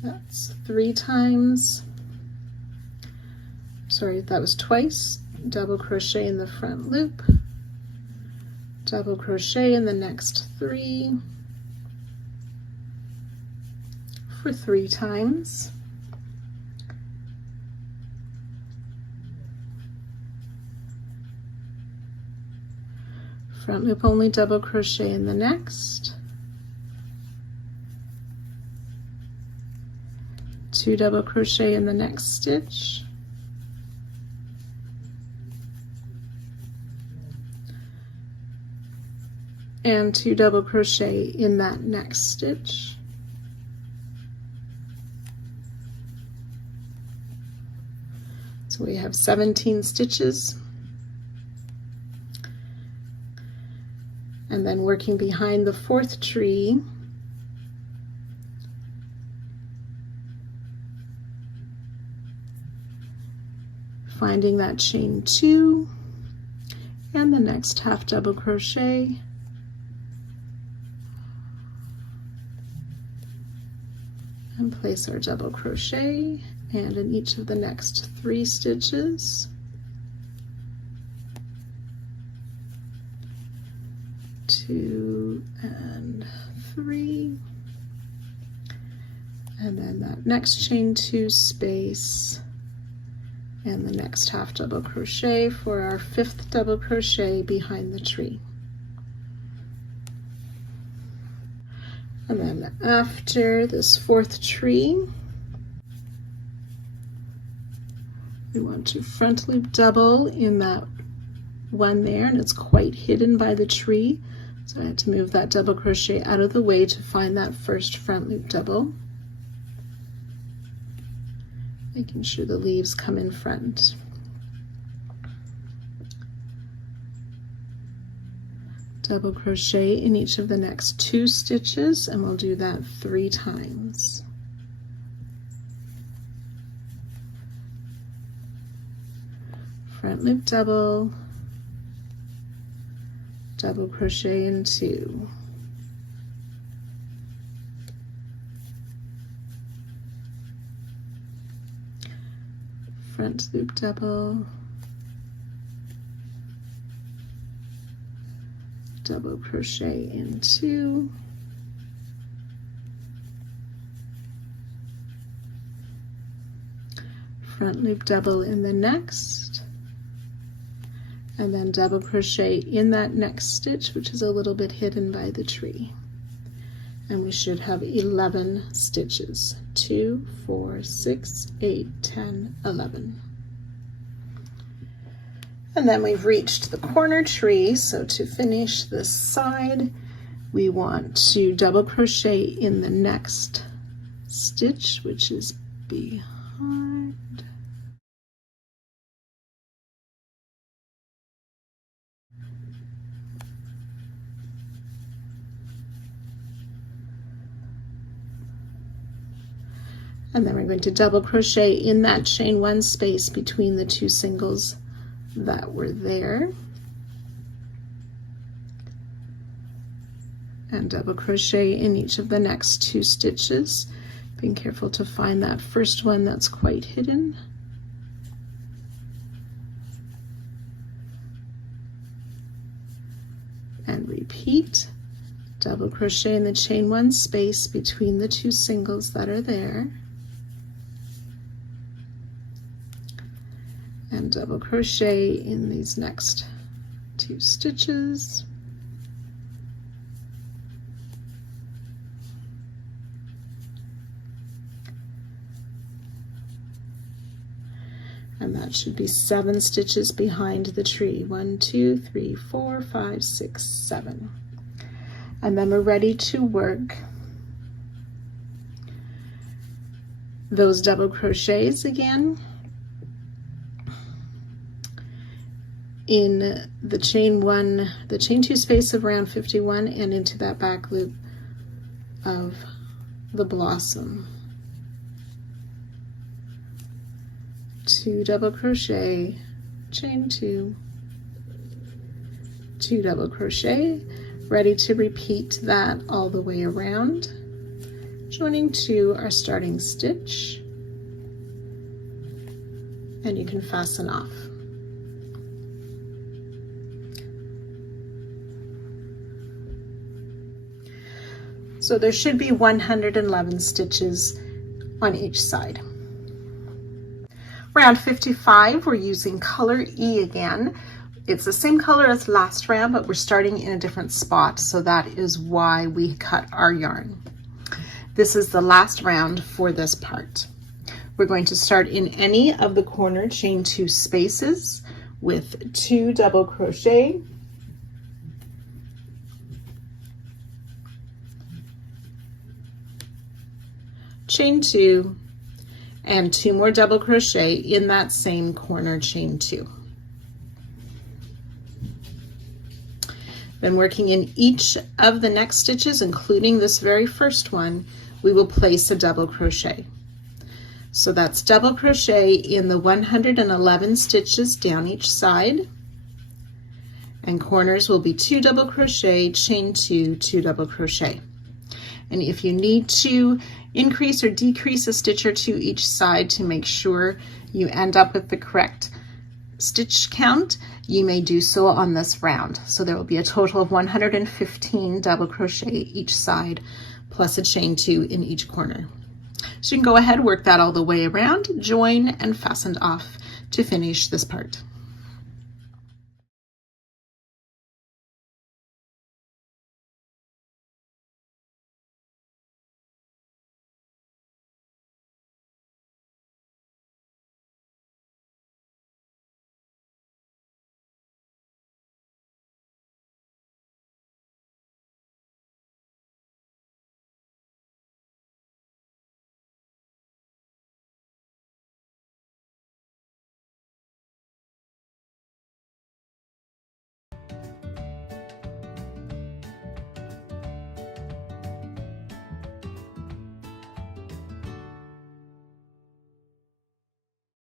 That's 3 times. Sorry, that was twice. Double crochet in the front loop, double crochet in the next 3 for 3 times. Front loop only double crochet in the next, 2 double crochet in the next stitch, and 2 double crochet in that next stitch. So we have 17 stitches. And then working behind the 4th tree, finding that chain 2 and the next half double crochet, and place our double crochet, and in each of the next 3 stitches, two and 3, and then that next chain 2 space and the next half double crochet for our 5th double crochet behind the tree. And then after this 4th tree, we want to front loop double in that one there, and it's quite hidden by the tree, so I had to move that double crochet out of the way to find that first front loop double, making sure the leaves come in front. double crochet in each of the next 2 stitches, and we'll do that 3 times. Front loop double, double crochet in 2, front loop double, double crochet in 2, front loop double in the next, and then double crochet in that next stitch, which is a little bit hidden by the tree. And we should have 11 stitches. 2, 4, 6, 8, 10, 11. And then we've reached the corner tree, so to finish this side, we want to double crochet in the next stitch, which is behind. And then we're going to double crochet in that chain 1 space between the 2 singles that were there, and double crochet in each of the next 2 stitches, being careful to find that first one that's quite hidden. And repeat, double crochet in the chain 1 space between the 2 singles that are there, and double crochet in these next 2 stitches. And that should be 7 stitches behind the tree. 1, 2, 3, 4, 5, 6, 7. And then we're ready to work those double crochets again in the chain 2 space of round 51 and into that back loop of the blossom. 2 double crochet, chain 2, 2 double crochet, ready to repeat that all the way around, joining to our starting stitch, and you can fasten off. So there should be 111 stitches on each side. Round 55, we're using color E again. It's the same color as last round, but we're starting in a different spot, so that is why we cut our yarn. This is the last round for this part. We're going to start in any of the corner chain 2 spaces with 2 double crochet, chain 2, and 2 more double crochet in that same corner chain 2. Then working in each of the next stitches, including this very first one, we will place a double crochet. So that's double crochet in the 111 stitches down each side, and corners will be 2 double crochet, chain 2, 2 double crochet. And if you need to increase or decrease a stitch or 2 each side to make sure you end up with the correct stitch count, you may do so on this round. So there will be a total of 115 double crochet each side, plus a chain 2 in each corner. So you can go ahead, work that all the way around, join and fasten off to finish this part.